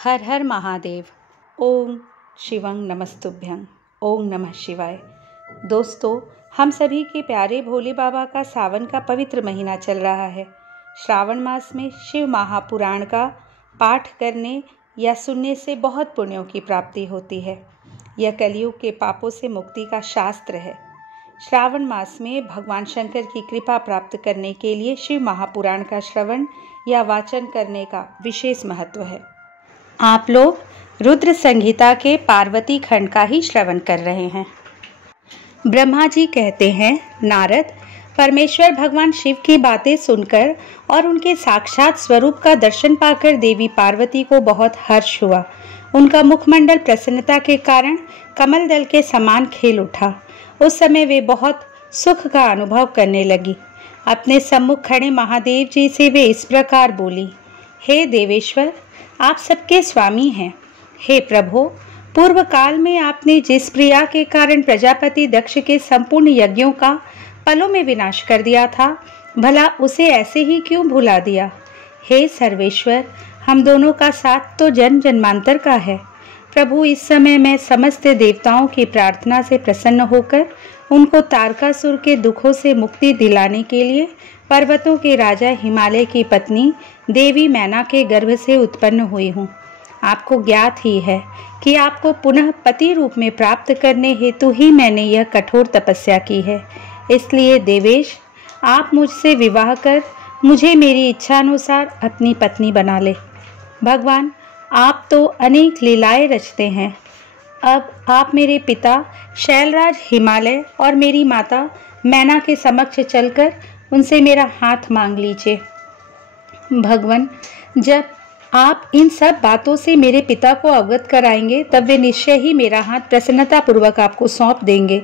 हर हर महादेव। ओम शिवं नमस्तुभ्यं। ओम नमः शिवाय। दोस्तों, हम सभी के प्यारे भोले बाबा का सावन का पवित्र महीना चल रहा है। श्रावण मास में शिव महापुराण का पाठ करने या सुनने से बहुत पुण्यों की प्राप्ति होती है। यह कलयुग के पापों से मुक्ति का शास्त्र है। श्रावण मास में भगवान शंकर की कृपा प्राप्त करने के लिए शिव महापुराण का श्रवण या वाचन करने का विशेष महत्व है। आप लोग रुद्र संहिता के पार्वती खंड का ही श्रवण कर रहे हैं। ब्रह्मा जी कहते हैं, नारद, परमेश्वर भगवान शिव की बातें सुनकर और उनके साक्षात स्वरूप का दर्शन पाकर देवी पार्वती को बहुत हर्ष हुआ। उनका मुखमंडल प्रसन्नता के कारण कमल दल के समान खिल उठा। उस समय वे बहुत सुख का अनुभव करने लगी। अपने सम्मुख खड़े महादेव जी से वे इस प्रकार बोली, हे देवेश्वर, आप सबके स्वामी हैं। हे प्रभु, पूर्व काल में आपने जिस प्रिया के कारण प्रजापति दक्ष के संपूर्ण यज्ञों का पलों में विनाश कर दिया था, भला उसे ऐसे ही क्यों भुला दिया। हे सर्वेश्वर, हम दोनों का साथ तो जन्म जन्मांतर का है। प्रभु, इस समय मैं समस्त देवताओं की प्रार्थना से प्रसन्न होकर उनको तारकासुर के दुखों से मुक्ति दिलाने के लिए पर्वतों के राजा हिमालय की पत्नी देवी मैना के गर्भ से उत्पन्न हुई हूँ। आपको ज्ञात ही है कि आपको पुनः पति रूप में प्राप्त करने हेतु ही मैंने यह कठोर तपस्या की है। इसलिए देवेश, आप मुझसे विवाह कर मुझे मेरी इच्छा अनुसार अपनी पत्नी बना ले। भगवान, आप तो अनेक लीलाएं रचते हैं। अब आप मेरे पिता शैलराज हिमालय और मेरी माता मैना के समक्ष चलकर उनसे मेरा हाथ मांग लीजिए। भगवान, जब आप इन सब बातों से मेरे पिता को अवगत कराएंगे, तब वे निश्चय ही मेरा हाथ प्रसन्नता पूर्वक आपको सौंप देंगे।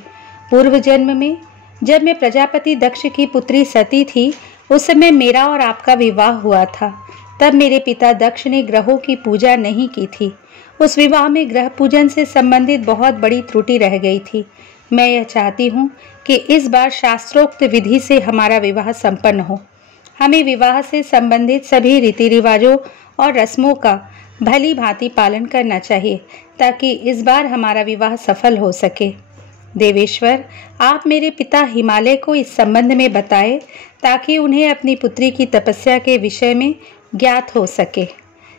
पूर्व जन्म में जब मैं प्रजापति दक्ष की पुत्री सती थी, उस समय मेरा और आपका विवाह हुआ था। तब मेरे पिता दक्ष ने ग्रहों की पूजा नहीं की थी। उस विवाह में ग्रह पूजन से संबंधित बहुत बड़ी त्रुटि रह गई थी। मैं यह चाहती हूँ कि इस बार शास्त्रोक्त विधि से हमारा विवाह संपन्न हो। हमें विवाह से संबंधित सभी रीति रिवाजों और रस्मों का भली भांति पालन करना चाहिए, ताकि इस बार हमारा विवाह सफल हो सके। देवेश्वर, आप मेरे पिता हिमालय को इस संबंध में बताएं, ताकि उन्हें अपनी पुत्री की तपस्या के विषय में ज्ञात हो सके।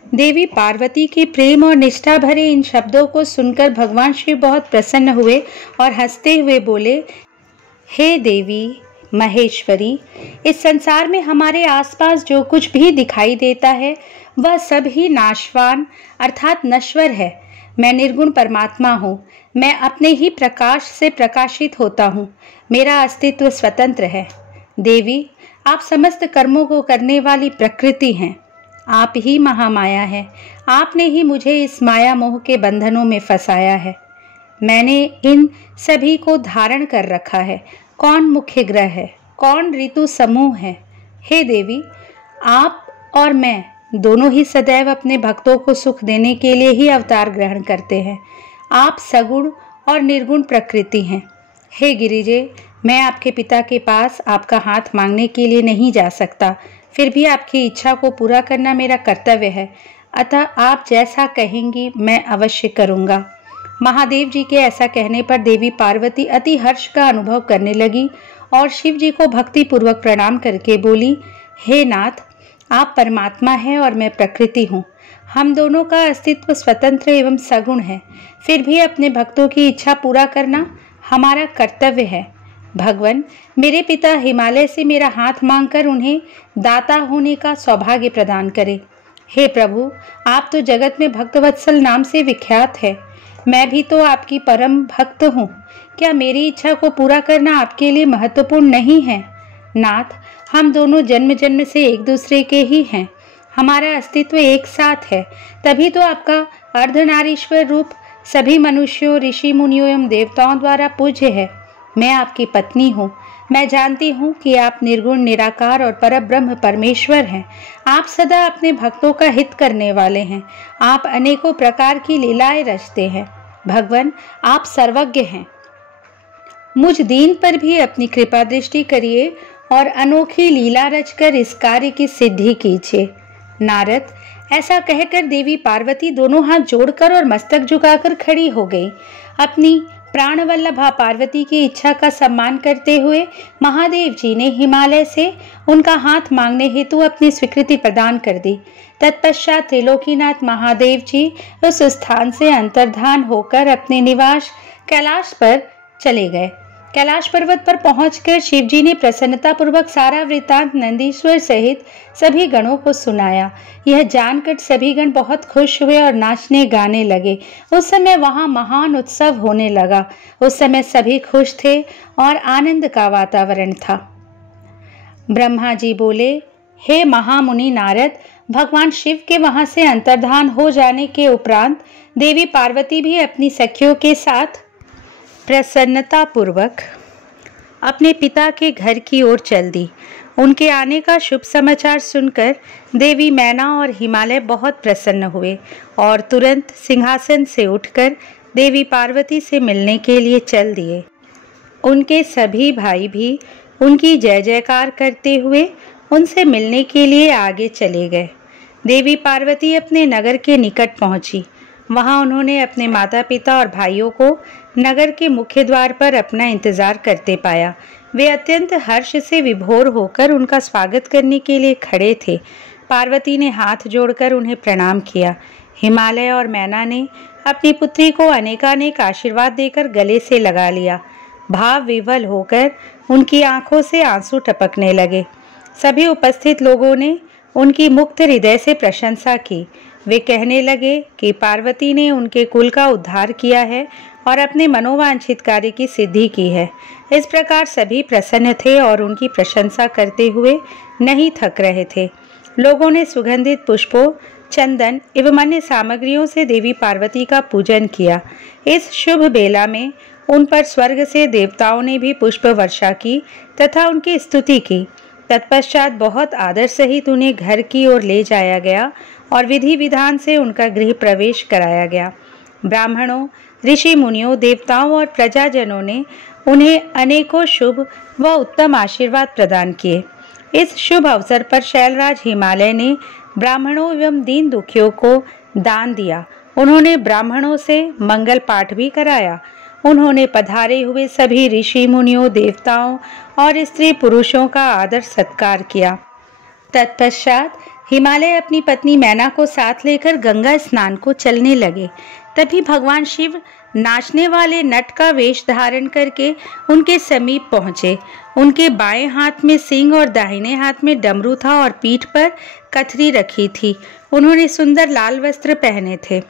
देवी पार्वती के प्रेम और निष्ठा भरे इन शब्दों को सुनकर भगवान शिव बहुत प्रसन्न हुए और हंसते हुए बोले, हे देवी महेश्वरी, इस संसार में हमारे आसपास जो कुछ भी दिखाई देता है वह सब ही नाशवान अर्थात नश्वर है। मैं निर्गुण परमात्मा हूँ। मैं अपने ही प्रकाश से प्रकाशित होता हूँ। मेरा अस्तित्व स्वतंत्र है। देवी, आप समस्त कर्मों को करने वाली प्रकृति हैं। आप ही महामाया है। आपने ही मुझे इस माया मोह के बंधनों में फंसाया है। मैंने इन सभी को धारण कर रखा है। कौन मुख्य ग्रह है, कौन ऋतु समूह है। हे देवी, आप और मैं दोनों ही सदैव अपने भक्तों को सुख देने के लिए ही अवतार ग्रहण करते हैं। आप सगुण और निर्गुण प्रकृति हैं। हे गिरिजे, मैं आपके पिता के पास आपका हाथ मांगने के लिए नहीं जा सकता, फिर भी आपकी इच्छा को पूरा करना मेरा कर्तव्य है। अतः आप जैसा कहेंगी मैं अवश्य करूँगा। महादेव जी के ऐसा कहने पर देवी पार्वती अति हर्ष का अनुभव करने लगी और शिव जी को भक्ति पूर्वक प्रणाम करके बोली, हे नाथ, आप परमात्मा हैं और मैं प्रकृति हूँ। हम दोनों का अस्तित्व स्वतंत्र एवं सगुण है, फिर भी अपने भक्तों की इच्छा पूरा करना हमारा कर्तव्य है। भगवान, मेरे पिता हिमालय से मेरा हाथ मांगकर उन्हें दाता होने का सौभाग्य प्रदान करें। हे प्रभु, आप तो जगत में भक्तवत्सल नाम से विख्यात है। मैं भी तो आपकी परम भक्त हूँ। क्या मेरी इच्छा को पूरा करना आपके लिए महत्वपूर्ण नहीं है? नाथ, हम दोनों जन्म जन्म से एक दूसरे के ही हैं। हमारा अस्तित्व एक साथ है। तभी तो आपका अर्धनारीश्वर रूप सभी मनुष्यों, ऋषि मुनियों एवं देवताओं द्वारा पूज्य है। मैं आपकी पत्नी हूँ। मैं जानती हूँ कि आप निर्गुण, निराकार और परब्रह्म परमेश्वर हैं। आप सदा अपने भक्तों का हित करने वाले हैं। आप अनेकों प्रकार की लीलाएं रचते हैं। भगवान, आप सर्वज्ञ हैं। मुझ दीन पर भी अपनी कृपा दृष्टि करिए और अनोखी लीला रचकर इस कार्य की सिद्धि कीजिए। नारद, ऐसा कहकर देवी पार्वती दोनों हाथ जोड़कर और मस्तक झुकाकर खड़ी हो गई। अपनी प्राणवल्लभा पार्वती की इच्छा का सम्मान करते हुए महादेव जी ने हिमालय से उनका हाथ मांगने हेतु अपनी स्वीकृति प्रदान कर दी। तत्पश्चात त्रिलोकीनाथ महादेव जी उस स्थान से अंतर्धान होकर अपने निवास कैलाश पर चले गए। कैलाश पर्वत पर पहुंचकर शिवजी ने प्रसन्नता पूर्वक सारा वृत्तांत नंदीश्वर सहित सभी गणों को सुनाया। यह जानकर सभी गण बहुत खुश हुए और नाचने गाने लगे। उस समय वहां महान उत्सव होने लगा। उस समय सभी खुश थे और आनंद का वातावरण था। ब्रह्मा जी बोले, हे महामुनि नारद, भगवान शिव के वहां से अंतर्धान हो जाने के उपरांत देवी पार्वती भी अपनी सखियों के साथ प्रसन्नता पूर्वक अपने पिता के घर की ओर चल दी। उनके आने का शुभ समाचार सुनकर देवी मैना और हिमालय बहुत प्रसन्न हुए और तुरंत सिंहासन से उठकर देवी पार्वती से मिलने के लिए चल दिए। उनके सभी भाई भी उनकी जय जयकार करते हुए उनसे मिलने के लिए आगे चले गए। देवी पार्वती अपने नगर के निकट पहुंची। वहां उन्होंने अपने माता पिता और भाइयों को नगर के मुख्य द्वार पर अपना इंतजार करते पाया। वे अत्यंत हर्ष से विभोर होकर उनका स्वागत करने के लिए खड़े थे। पार्वती ने हाथ जोड़कर उन्हें प्रणाम किया। हिमालय और मैना ने अपनी पुत्री को अनेकानेक आशीर्वाद देकर गले से लगा लिया। भाव विवल होकर उनकी आंखों से आंसू टपकने लगे। सभी उपस्थित लोगों ने उनकी मुक्त हृदय से प्रशंसा की। वे कहने लगे कि पार्वती ने उनके कुल का उद्धार किया है और अपने मनोवांछित कार्य की सिद्धि की है। इस प्रकार सभी प्रसन्न थे और उनकी प्रशंसा करते हुए नहीं थक रहे थे। लोगों ने सुगंधित पुष्पों, चंदन एवं अन्य सामग्रियों से देवी पार्वती का पूजन किया। इस शुभ बेला में उन पर स्वर्ग से देवताओं ने भी पुष्प वर्षा की तथा उनकी स्तुति की। तत्पश्चात बहुत आदर सहित उन्हें घर की ओर ले जाया गया और विधि विधान से उनका गृह प्रवेश कराया गया। ब्राह्मणों, ऋषि मुनियों, देवताओं और प्रजाजनों ने उन्हें अनेकों शुभ व उत्तम आशीर्वाद प्रदान किए। इस शुभ अवसर पर शैलराज हिमालय ने ब्राह्मणों एवं दीन दुखियों को दान दिया। उन्होंने ब्राह्मणों से मंगल पाठ भी कराया। उन्होंने पधारे हुए सभी ऋषि मुनियों, देवताओं और स्त्री पुरुषों का आदर सत्कार किया। तत्पश्चात हिमालय अपनी पत्नी मैना को साथ लेकर गंगा स्नान को चलने लगे। तभी भगवान शिव नाचने वाले नट का वेश धारण करके उनके समीप पहुंचे। उनके बाएं हाथ में सिंह और दाहिने हाथ में डमरू था और पीठ पर कथरी रखी थी। उन्होंने सुंदर लाल वस्त्र पहने थे।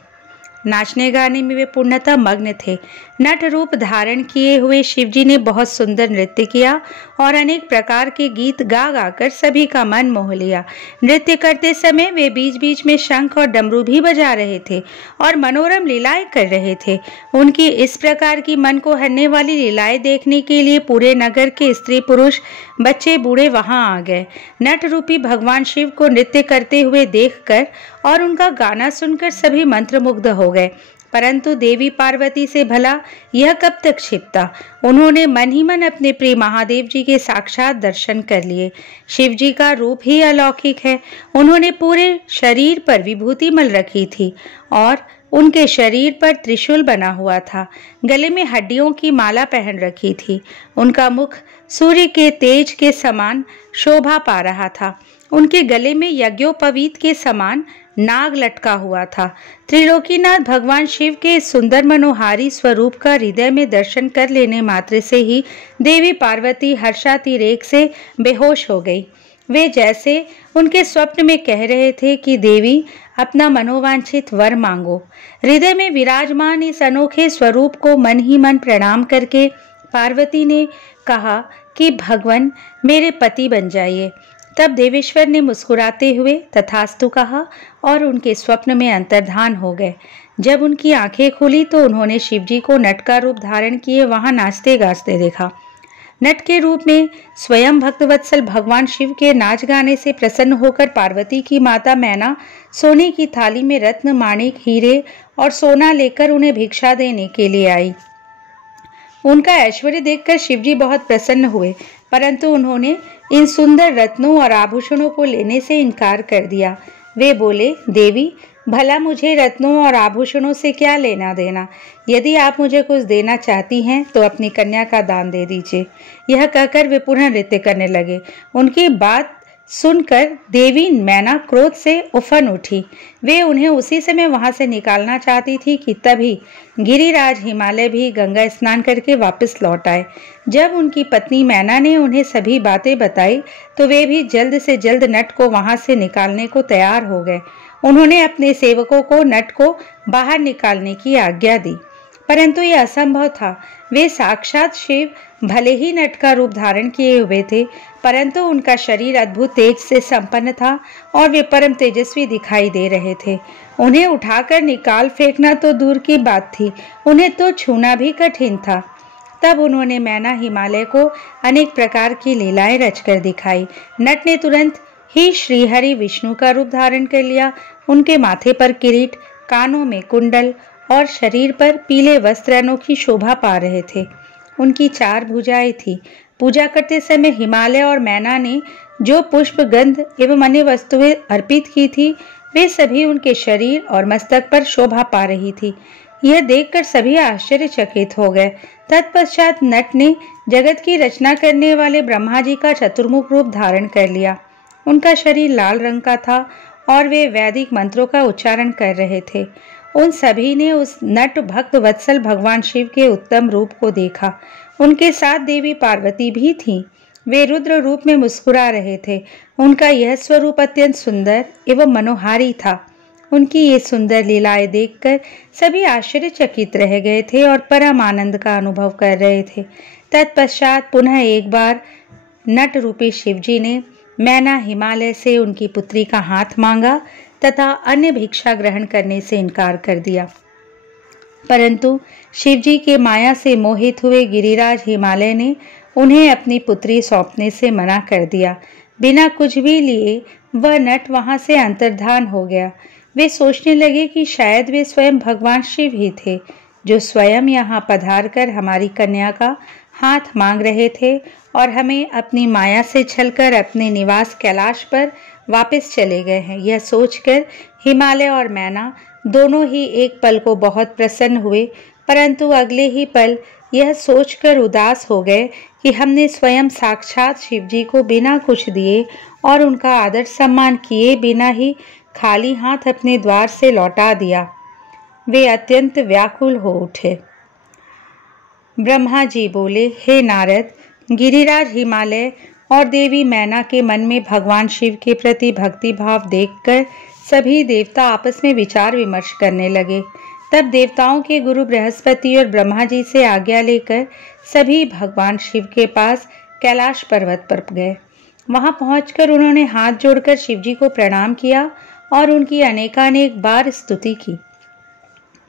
नाचने गाने में वे पूर्णतः मग्न थे। नट रूप धारण किए हुए शिवजी ने बहुत सुंदर नृत्य किया और अनेक प्रकार के गीत गा गाकर सभी का मन मोह लिया। नृत्य करते समय वे बीच बीच में शंख और डमरू भी बजा रहे थे और मनोरम लीलाएं कर रहे थे। उनकी इस प्रकार की मन को हरने वाली लीलाएं देखने के लिए पूरे नगर के स्त्री पुरुष, बच्चे बूढ़े वहां आ गए। नट रूपी भगवान शिव को नृत्य करते हुए देखकर और उनका गाना सुनकर सभी मंत्रमुग्ध हो गए। परंतु देवी पार्वती से भला यह कब तक छिपता। उन्होंने मन ही मन अपने प्रिय महादेव जी के साक्षात दर्शन कर लिए। शिव जी का रूप ही अलौकिक है। उन्होंने पूरे शरीर पर विभूति मल रखी थी और उनके शरीर पर त्रिशूल बना हुआ था। गले में हड्डियों की माला पहन रखी थी। उनका मुख सूर्य के तेज के समान शोभा पा रहा था। उनके गले में यज्ञोपवीत के समान नाग लटका हुआ था। त्रिलोकीनाथ भगवान शिव के सुंदर मनोहारी स्वरूप का हृदय में दर्शन कर लेने मात्र से ही देवी पार्वती हर्षातिरेक से बेहोश हो गई। वे जैसे उनके स्वप्न में कह रहे थे कि देवी अपना मनोवांछित वर मांगो। हृदय में विराजमान इस अनोखे स्वरूप को मन ही मन प्रणाम करके पार्वती ने कहा कि भगवान मेरे पति बन जाइए। तब देवेश्वर ने मुस्कुराते हुए तथास्तु कहा और उनके स्वप्न में अंतर्धान हो गए। जब उनकी आंखें खुली तो उन्होंने शिवजी को नट का रूप धारण किए वहां नाचते गाजते देखा। नट के रूप में स्वयं भक्तवत्सल भगवान शिव के नाच गाने से प्रसन्न होकर पार्वती की माता मैना सोने की थाली में रत्न, माणिक, हीरे और सोना लेकर उन्हें भिक्षा देने के लिए आई। उनका ऐश्वर्य देखकर शिवजी बहुत प्रसन्न हुए, परंतु उन्होंने इन सुंदर रत्नों और आभूषणों को लेने से इनकार कर दिया। वे बोले, देवी, भला मुझे रत्नों और आभूषणों से क्या लेना देना। यदि आप मुझे कुछ देना चाहती हैं तो अपनी कन्या का दान दे दीजिए। यह कहकर वे पुनः नृत्य करने लगे। उनकी बात सुनकर देवी मैना क्रोध से उफन उठी। वे उन्हें उसी समय वहां से निकालना चाहती थी कि तभी गिरिराज हिमालय भी गंगा स्नान करके वापस लौट आए। जब उनकी पत्नी मैना ने उन्हें सभी बातें बताई तो वे भी जल्द से जल्द नट को वहां से निकालने को तैयार हो गए। उन्होंने अपने सेवकों को नट को बाहर निकालने की आज्ञा दी, परंतु यह असंभव था। वे साक्षात शिव भले ही नट का रूप धारण किए हुए थे, परंतु उनका शरीर अद्भुत तेज से संपन्न था और वे परम तेजस्वी दिखाई दे रहे थे। उन्हें उठाकर निकाल फेंकना तो दूर की बात थी, उन्हें तो छूना भी कठिन था। तब उन्होंने मैना हिमालय को अनेक प्रकार की लीलाएं रचकर दिखाई। नट ने तुरंत ही श्रीहरि विष्णु का रूप धारण कर लिया। उनके माथे पर किरीट, कानों में कुंडल और शरीर पर पीले वस्त्र अनोखी शोभा पा रहे थे। उनकी 4 भुजाएं थी। पूजा करते समय हिमालय और मैना ने जो पुष्प, गंध एवं अन्य वस्तुएं अर्पित की थी, वे सभी उनके शरीर और मस्तक पर शोभा पा रही थी। यह देखकर सभी आश्चर्यचकित हो गए। तत्पश्चात नट ने जगत की रचना करने वाले ब्रह्मा जी का चतुर्मुख रूप धारण कर लिया। उनका शरीर लाल रंग का था और वे वैदिक मंत्रों का उच्चारण कर रहे थे। उन सभी ने उस नट भक्त वत्सल भगवान शिव के उत्तम रूप को देखा। उनके साथ देवी पार्वती भी थीं। वे रुद्र रूप में मुस्कुरा रहे थे। उनका यह स्वरूप अत्यंत सुंदर एवं मनोहारी था। उनकी ये सुंदर लीलाएं देखकर सभी आश्चर्यचकित रह गए थे और परम आनंद का अनुभव कर रहे थे। तत्पश्चात पुनः एक बार नट रूपी शिवजी ने मैना हिमालय से उनकी पुत्री का हाथ मांगा तथा अन्य भिक्षा ग्रहण करने से इनकार कर दिया। परंतु शिवजी के माया से मोहित हुए गिरिराज हिमालय ने उन्हें अपनी पुत्री सौंपने से मना कर दिया। बिना कुछ भी लिए वह नट वहां से अंतर्धान हो गया। वे सोचने लगे कि शायद वे स्वयं भगवान शिव ही थे, जो स्वयं यहाँ पधार कर हमारी कन्या का हाथ मांग रहे थे और हमें अपनी माया से छलकर अपने निवास कैलाश पर वापस चले गए हैं। यह सोचकर हिमालय और मैना दोनों ही एक पल को बहुत प्रसन्न हुए, परंतु अगले ही पल यह सोचकर उदास हो गए कि हमने स्वयं साक्षात शिवजी को बिना कुछ दिए और उनका आदर सम्मान किए बिना ही खाली हाथ अपने द्वार से लौटा दिया। वे अत्यंत व्याकुल हो उठे। ब्रह्मा जी बोले, हे नारद, गिरिराज हिमालय और देवी मैना के मन में भगवान शिव के प्रति भक्ति भाव देखकर सभी देवता आपस में विचार विमर्श करने लगे। तब देवताओं के गुरु बृहस्पति और ब्रह्मा जी से आज्ञा लेकर सभी भगवान शिव के पास कैलाश पर्वत पर गए। वहां पहुंचकर उन्होंने हाथ जोड़कर शिवजी को प्रणाम किया और उनकी अनेकानेक बार स्तुति की।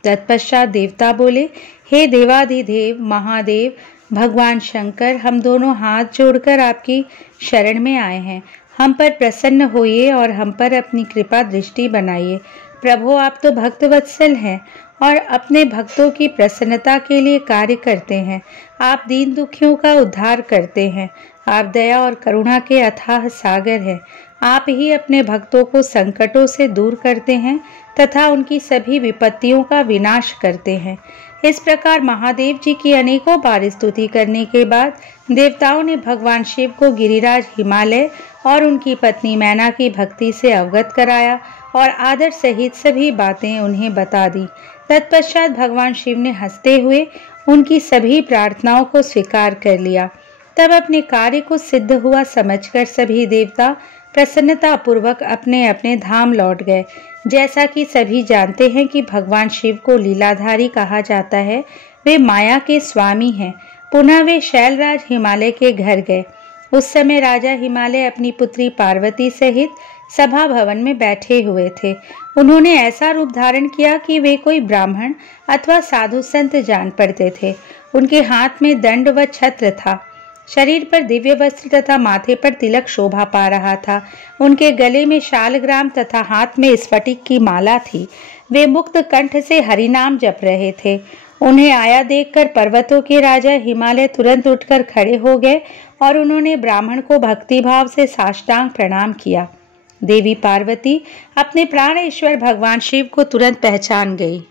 तत्पश्चात देवता बोले, हे देवाधिदेव महादेव भगवान शंकर, हम दोनों हाथ जोड़कर आपकी शरण में आए हैं। हम पर प्रसन्न होइए और हम पर अपनी कृपा दृष्टि बनाइए। प्रभु, आप तो भक्त वत्सल हैं और अपने भक्तों की प्रसन्नता के लिए कार्य करते हैं। आप दीन दुखियों का उद्धार करते हैं। आप दया और करुणा के अथाह सागर हैं। आप ही अपने भक्तों को संकटों से दूर करते हैं तथा उनकी सभी विपत्तियों का विनाश करते हैं। इस प्रकार महादेव जी की अनेकों बार स्तुति करने के बाद देवताओं ने भगवान शिव को गिरिराज हिमालय और उनकी पत्नी मैना की भक्ति से अवगत कराया और आदर सहित सभी बातें उन्हें बता दी। तत्पश्चात भगवान शिव ने हंसते हुए उनकी सभी प्रार्थनाओं को स्वीकार कर लिया। तब अपने कार्य को सिद्ध हुआ समझकर सभी देवता प्रसन्नता पूर्वक अपने अपने धाम लौट गए। जैसा कि सभी जानते हैं कि भगवान शिव को लीलाधारी कहा जाता है, वे माया के स्वामी हैं। पुनः वे शैलराज हिमालय के घर गए। उस समय राजा हिमालय अपनी पुत्री पार्वती सहित सभा भवन में बैठे हुए थे। उन्होंने ऐसा रूप धारण किया कि वे कोई ब्राह्मण अथवा साधु संत जान पड़ते थे। उनके हाथ में दंड व छत्र था। शरीर पर दिव्य वस्त्र तथा माथे पर तिलक शोभा पा रहा था। उनके गले में शालग्राम तथा हाथ में स्फटिक की माला थी। वे मुक्त कंठ से हरिनाम जप रहे थे। उन्हें आया देखकर पर्वतों के राजा हिमालय तुरंत उठकर खड़े हो गए और उन्होंने ब्राह्मण को भक्तिभाव से साष्टांग प्रणाम किया। देवी पार्वती अपने प्राणेश्वर भगवान शिव को तुरंत पहचान गई।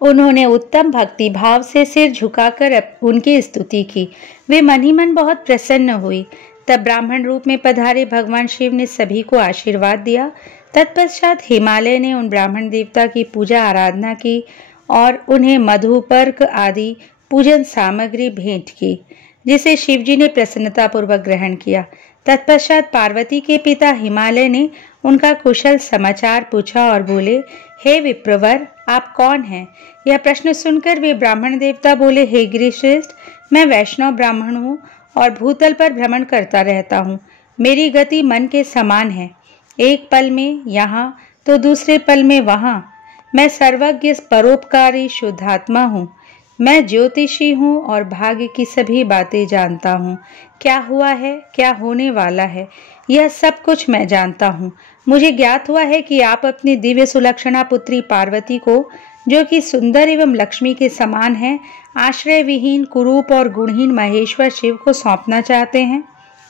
उन्होंने उत्तम भक्ति भाव से सिर झुकाकर उनकी स्तुति की। वे मन ही मन बहुत प्रसन्न हुई। तब ब्राह्मण रूप में पधारे भगवान शिव ने सभी को आशीर्वाद दिया। तत्पश्चात हिमालय ने उन ब्राह्मण देवता की पूजा आराधना की और उन्हें मधुपर्क आदि पूजन सामग्री भेंट की, जिसे शिवजी ने प्रसन्नतापूर्वक ग्रहण किया। तत्पश्चात पार्वती के पिता हिमालय ने उनका कुशल समाचार पूछा और बोले, हे विप्रवर, आप कौन हैं? यह प्रश्न सुनकर वे ब्राह्मण देवता बोले, हे गिरिश्रेष्ठ, मैं वैष्णव ब्राह्मण हूँ और भूतल पर भ्रमण करता रहता हूँ। मेरी गति मन के समान है, एक पल में यहाँ तो दूसरे पल में वहाँ। मैं सर्वज्ञ परोपकारी शुद्धात्मा हूँ। मैं ज्योतिषी हूँ और भाग्य की सभी बातें जानता हूँ। क्या हुआ है, क्या होने वाला है, यह सब कुछ मैं जानता हूँ। मुझे ज्ञात हुआ है कि आप अपनी दिव्य सुलक्षणा पुत्री पार्वती को, जो कि सुंदर एवं लक्ष्मी के समान है, आश्रय विहीन कुरूप और गुणहीन महेश्वर शिव को सौंपना चाहते हैं।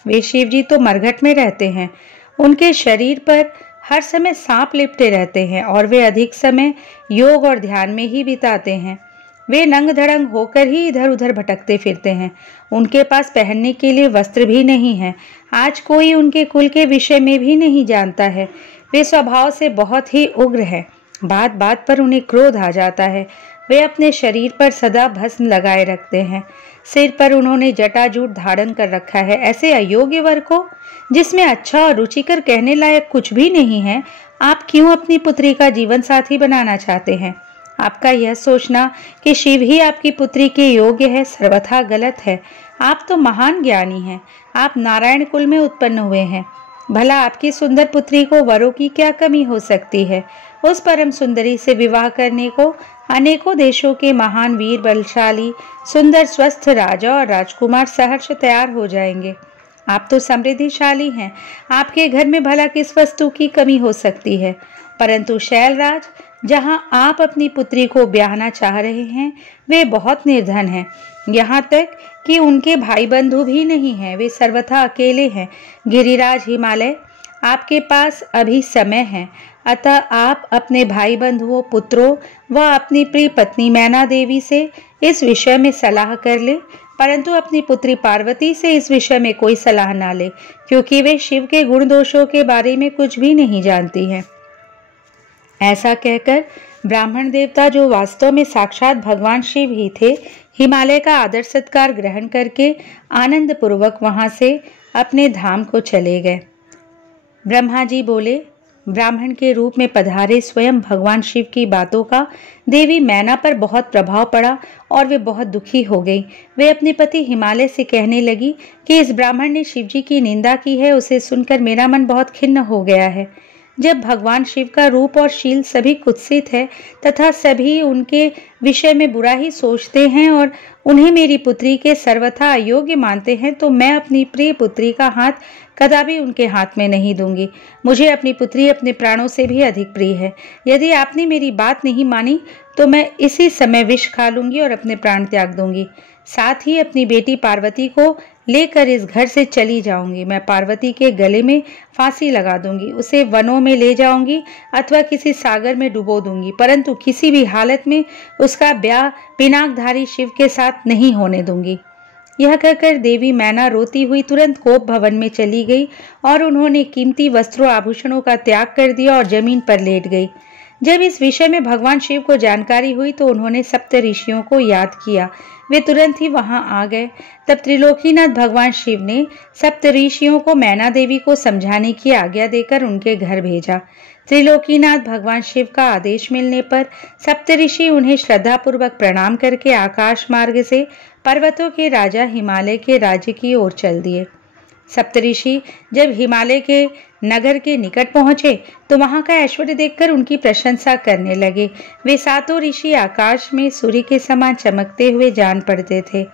वे शिव जी तो मरघट में रहते हैं। उनके शरीर पर हर समय सांप लिपटे रहते हैं और वे अधिक समय योग और ध्यान में ही बिताते हैं। वे नंग धड़ंग होकर ही इधर उधर भटकते फिरते हैं। उनके पास पहनने के लिए वस्त्र भी नहीं है। आज कोई उनके कुल के विषय में भी नहीं जानता है। वे स्वभाव से बहुत ही उग्र हैं। बात बात पर उन्हें क्रोध आ जाता है। वे अपने शरीर पर सदा भस्म लगाए रखते हैं। सिर पर उन्होंने जटाजूट धारण कर रखा है। ऐसे अयोग्य वर को, जिसमें अच्छा और रुचिकर कहने लायक कुछ भी नहीं है, आप क्यों अपनी पुत्री का जीवन साथी बनाना चाहते हैं? आपका यह सोचना कि शिव ही आपकी पुत्री के योग्य है सर्वथा गलत है। आप तो महान ज्ञानी हैं। आप नारायण कुल में उत्पन्न हुए हैं। भला आपकी सुंदर पुत्री को वरों की क्या कमी हो सकती है? उस परम सुंदरी से विवाह करने को अनेकों देशों के महान वीर, बलशाली, सुंदर, स्वस्थ राजा और राजकुमार सहर्ष तैयार हो जाएंगे। आप तो समृद्धिशाली हैं। आपके घर में भला किस वस्तु की कमी हो सकती है? परंतु शैलराज, जहां आप अपनी पुत्री को ब्याहना चाह रहे हैं, वे बहुत निर्धन हैं। यहाँ तक कि उनके भाई बंधु भी नहीं हैं। वे सर्वथा अकेले हैं। गिरिराज हिमालय, आपके पास अभी समय है, अतः आप अपने भाई बंधुओं, पुत्रों व अपनी प्रिय पत्नी मैना देवी से इस विषय में सलाह कर ले, परंतु अपनी पुत्री पार्वती से इस विषय में कोई सलाह ना ले, क्योंकि वे शिव के गुण दोषों के बारे में कुछ भी नहीं जानती हैं। ऐसा कहकर ब्राह्मण देवता, जो वास्तव में साक्षात भगवान शिव ही थे, हिमालय का आदर सत्कार ग्रहण करके आनंद पूर्वक वहां से अपने धाम को चले गए। ब्रह्मा जी बोले, ब्राह्मण के रूप में पधारे स्वयं भगवान शिव की बातों का देवी मैना पर बहुत प्रभाव पड़ा और वे बहुत दुखी हो गई। वे अपने पति हिमालय से कहने लगी कि इस ब्राह्मण ने शिव जी की निंदा की है। उसे सुनकर मेरा मन बहुत खिन्न हो गया है। जब भगवान शिव का रूप और शील सभी कुत्सित है तथा सभी उनके विषय में बुरा ही सोचते हैं और उन्हें मेरी पुत्री के सर्वथा अयोग्य मानते हैं, तो मैं अपनी प्रिय पुत्री का हाथ कदापि उनके हाथ में नहीं दूंगी। मुझे अपनी पुत्री अपने प्राणों से भी अधिक प्रिय है। यदि आपने मेरी बात नहीं मानी तो मैं इसी समय विष खा लूंगी और अपने प्राण त्याग दूंगी। साथ ही अपनी बेटी पार्वती को लेकर इस घर से चली जाऊंगी। मैं पार्वती के गले में फांसी लगा दूंगी, उसे वनों में ले जाऊंगी अथवा किसी सागर में डुबो दूंगी, परंतु किसी भी हालत में उसका ब्याह पिनाकधारी शिव के साथ नहीं होने दूंगी। यह कहकर देवी मैना रोती हुई तुरंत कोप भवन में चली गई और उन्होंने कीमती वस्त्रों आभूषणों का त्याग कर दिया और जमीन पर लेट गई। जब इस विषय में भगवान शिव को जानकारी हुई तो उन्होंने सप्त ऋषियों को याद किया। वे तुरंत ही वहां आ गए। तब त्रिलोकीनाथ भगवान शिव ने सप्त ऋषियों को मैना देवी को समझाने की आज्ञा देकर उनके घर भेजा। त्रिलोकीनाथ भगवान शिव का आदेश मिलने पर सप्तऋषि उन्हें श्रद्धापूर्वक प्रणाम करके आकाश मार्ग से पर्वतों के राजा हिमालय के राज्य की ओर चल दिए। सप्तऋषि जब हिमालय के नगर के निकट पहुंचे तो वहां का ऐश्वर्य देखकर उनकी प्रशंसा करने लगे। वे सातों ऋषि आकाश में सूर्य के समान चमकते हुए जान पड़ते थे।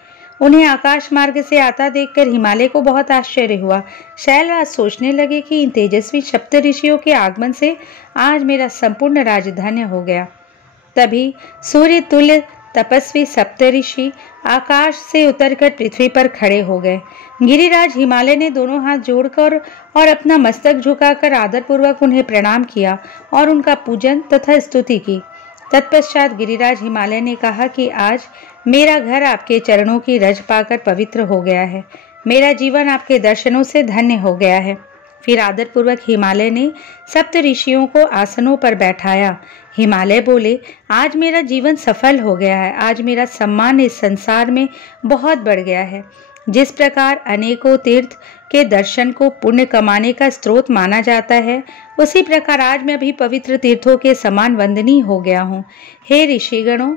उन्हें आकाश मार्ग से आता देखकर हिमालय को बहुत आश्चर्य हुआ। शैलराज सोचने लगे कि इन तेजस्वी सप्त ऋषियों के आगमन से आज मेरा संपूर्ण राज्य धन्य हो गया। तभी सूर्य तुल्य तपस्वी सप्तऋषि आकाश से उतरकर पृथ्वी पर खड़े हो गए। गिरिराज हिमालय ने दोनों हाथ जोड़कर और अपना मस्तक झुकाकर आदरपूर्वक उन्हें प्रणाम किया और उनका पूजन तथा स्तुति की। तत्पश्चात गिरिराज हिमालय ने कहा कि आज मेरा घर आपके चरणों की रज पाकर पवित्र हो गया है। मेरा जीवन आपके दर्शनों से धन्य हो गया है। फिर आदरपूर्वक हिमालय ने सप्त ऋषियों को आसनों पर बैठाया। हिमालय बोले, आज मेरा जीवन सफल हो गया है। आज मेरा सम्मान इस संसार में बहुत बढ़ गया है। जिस प्रकार अनेकों तीर्थ के दर्शन को पुण्य कमाने का स्रोत माना जाता है, उसी प्रकार आज मैं भी पवित्र तीर्थों के समान वंदनीय हो गया हूँ। हे ऋषिगणों,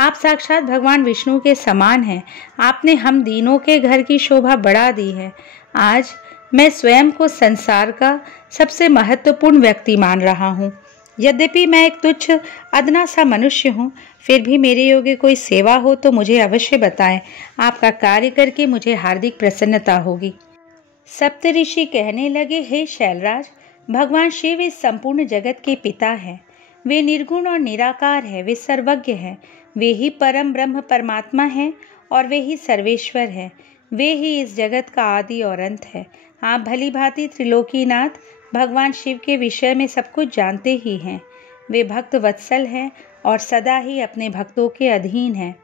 आप साक्षात भगवान विष्णु के समान हैं। आपने हम दीनों के घर की शोभा बढ़ा दी है। आज मैं स्वयं को संसार का सबसे महत्वपूर्ण व्यक्ति मान रहा हूँ। यद्यपि मैं एक तुच्छ अदना सा मनुष्य हूँ, फिर भी मेरे योग्य कोई सेवा हो तो मुझे अवश्य बताएं। आपका कार्य करके मुझे हार्दिक प्रसन्नता होगी। सप्तऋषि कहने लगे, हे शैलराज, भगवान शिव इस संपूर्ण जगत के पिता हैं। वे निर्गुण और निराकार हैं। वे सर्वज्ञ हैं। वे ही परम ब्रह्म परमात्मा हैं और वे ही सर्वेश्वर हैं। वे ही इस जगत का आदि और अंत है। आप भली भांति त्रिलोकीनाथ भगवान शिव के विषय में सब कुछ जानते ही हैं। वे भक्त वत्सल हैं और सदा ही अपने भक्तों के अधीन हैं।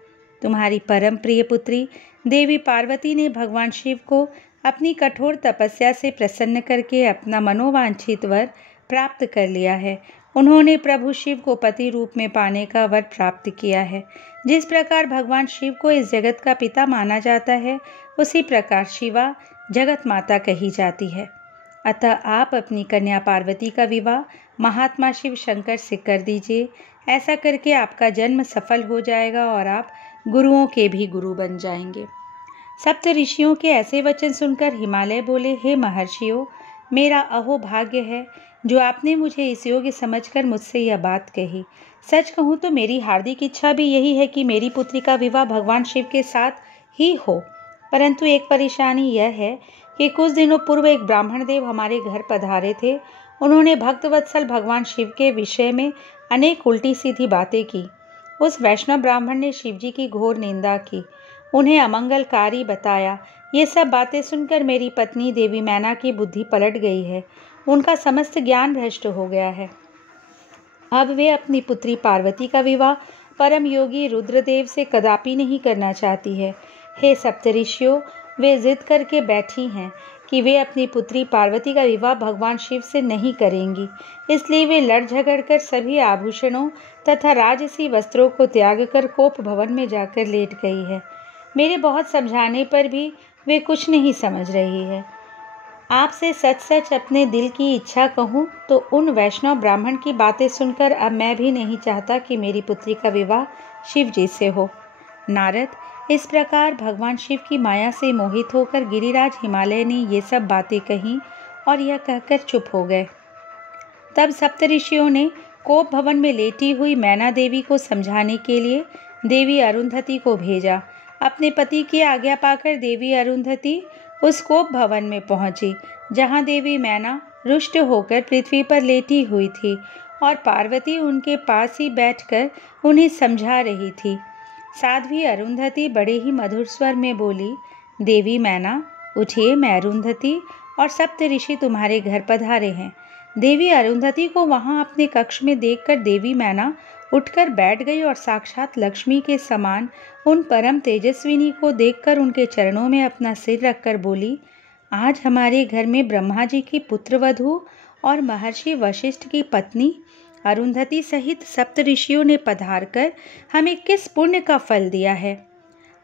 तुम्हारी परम प्रिय पुत्री देवी पार्वती ने भगवान शिव को अपनी कठोर तपस्या से प्रसन्न करके अपना मनोवांछित वर प्राप्त कर लिया है। उन्होंने प्रभु शिव को पति रूप में पाने का वर प्राप्त किया है। जिस प्रकार भगवान शिव को इस जगत का पिता माना जाता है, उसी प्रकार शिवा जगत माता कही जाती है। अतः आप अपनी कन्या पार्वती का विवाह महात्मा शिव शंकर से कर दीजिए। ऐसा करके आपका जन्म सफल हो जाएगा और आप गुरुओं के भी गुरु बन जाएंगे। सप्त ऋषियों के ऐसे वचन सुनकर हिमालय बोले, हे महर्षियों, मेरा अहोभाग्य है जो आपने मुझे इस योग्य समझकर मुझसे यह बात कही। सच कहूँ तो मेरी हार्दिक इच्छा भी यही है कि मेरी पुत्री का विवाह भगवान शिव के साथ ही हो। परंतु एक परेशानी यह है कि कुछ दिनों पूर्व एक ब्राह्मण देव हमारे घर पधारे थे। उन्होंने भक्तवत्सल भगवान शिव के विषय में अनेक उल्टी सीधी बातें की। उस वैष्णव ब्राह्मण ने शिवजी की घोर निंदा की, उन्हें अमंगलकारी बताया। ये सब बातें सुनकर मेरी पत्नी देवी मैना की बुद्धि पलट गई है। उनका समस्त ज्ञान भ्रष्ट हो गया है। अब वे अपनी पुत्री पार्वती का विवाह परम योगी रुद्रदेव से कदापि नहीं करना चाहती है। हे सप्तऋषियों, वे जिद करके बैठी हैं कि वे अपनी पुत्री पार्वती का विवाह भगवान शिव से नहीं करेंगी। इसलिए वे लड़ झगड़ कर सभी आभूषणों तथा राजसी वस्त्रों को त्याग कर कोप भवन में जाकर लेट गई है। मेरे बहुत समझाने पर भी वे कुछ नहीं समझ रही है। आपसे सच सच अपने दिल की इच्छा कहूँ तो उन वैष्णव ब्राह्मण की बातें सुनकर अब मैं भी नहीं चाहता कि मेरी पुत्री का विवाह शिव जी से हो। नारद, इस प्रकार भगवान शिव की माया से मोहित होकर गिरिराज हिमालय ने ये सब बातें कहीं और यह कहकर चुप हो गए। तब सप्तऋषियों ने कोप भवन में लेटी हुई मैना देवी को समझाने के लिए देवी अरुंधति को भेजा। अपने पति की आज्ञा पाकर देवी अरुंधति उस कोप भवन में पहुंची, जहां देवी मैना रुष्ट होकर पृथ्वी पर लेटी हुई थी और पार्वती उनके पास ही बैठकर उन्हें समझा रही थी। साध्वी अरुंधति बड़े ही मधुर स्वर में बोली, देवी मैना, उठिए, मैं अरुंधति और सप्त ऋषि तुम्हारे घर पधारे हैं। देवी अरुंधति को वहां अपने कक्ष में देखकर देवी मैना उठकर बैठ गई और साक्षात लक्ष्मी के समान उन परम तेजस्विनी को देखकर उनके चरणों में अपना सिर रखकर बोली, आज हमारे घर में ब्रह्मा जी की पुत्रवधू और महर्षि वशिष्ठ की पत्नी अरुंधति सहित सप्त ऋषियों ने पधारकर हमें किस पुण्य का फल दिया है।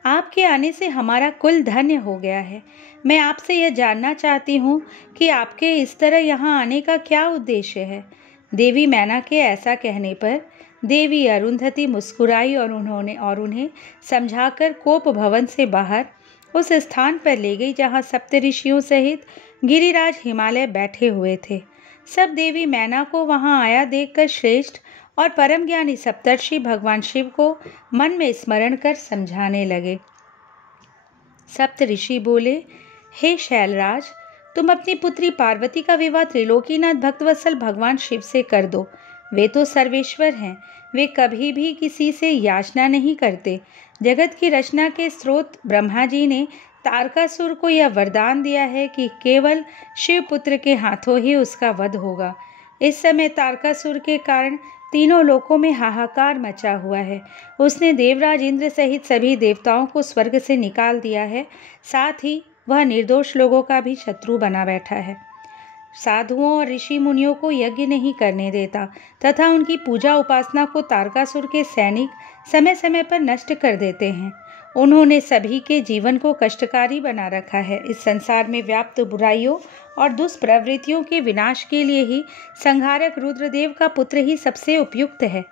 आपके आने से हमारा कुल धन्य हो गया है। मैं आपसे यह जानना चाहती हूँ कि आपके इस तरह यहाँ आने का क्या उद्देश्य है। देवी मैना के ऐसा कहने पर देवी अरुंधति मुस्कुराई और उन्हें समझाकर कोप भवन से बाहर उस स्थान पर ले गई जहाँ सप्त ऋषियों सहित गिरिराज हिमालय बैठे हुए थे। सब देवी मैना को वहां आया देखकर श्रेष्ठ और परम ज्ञानी सप्तर्षि भगवान शिव को मन में स्मरण कर समझाने लगे। सप्त ऋषि बोले, हे शैलराज, तुम अपनी पुत्री पार्वती का विवाह त्रिलोकीनाथ भक्तवत्सल भगवान शिव से कर दो। वे तो सर्वेश्वर हैं, वे कभी भी किसी से याचना नहीं करते। जगत की रचना के स्रोत ब्रह्मा जी ने तारकासुर को यह वरदान दिया है कि केवल शिवपुत्र के हाथों ही उसका वध होगा। इस समय तारकासुर के कारण तीनों लोकों में हाहाकार मचा हुआ है। उसने देवराज इंद्र सहित सभी देवताओं को स्वर्ग से निकाल दिया है, साथ ही वह निर्दोष लोगों का भी शत्रु बना बैठा है। साधुओं और ऋषि मुनियों को यज्ञ नहीं करने देता तथा उनकी पूजा उपासना को तारकासुर के सैनिक समय समय पर नष्ट कर देते हैं। उन्होंने सभी के जीवन को कष्टकारी बना रखा है। इस संसार में व्याप्त बुराइयों और दुष्प्रवृत्तियों के विनाश के लिए ही संहारक रुद्रदेव का पुत्र ही सबसे उपयुक्त है।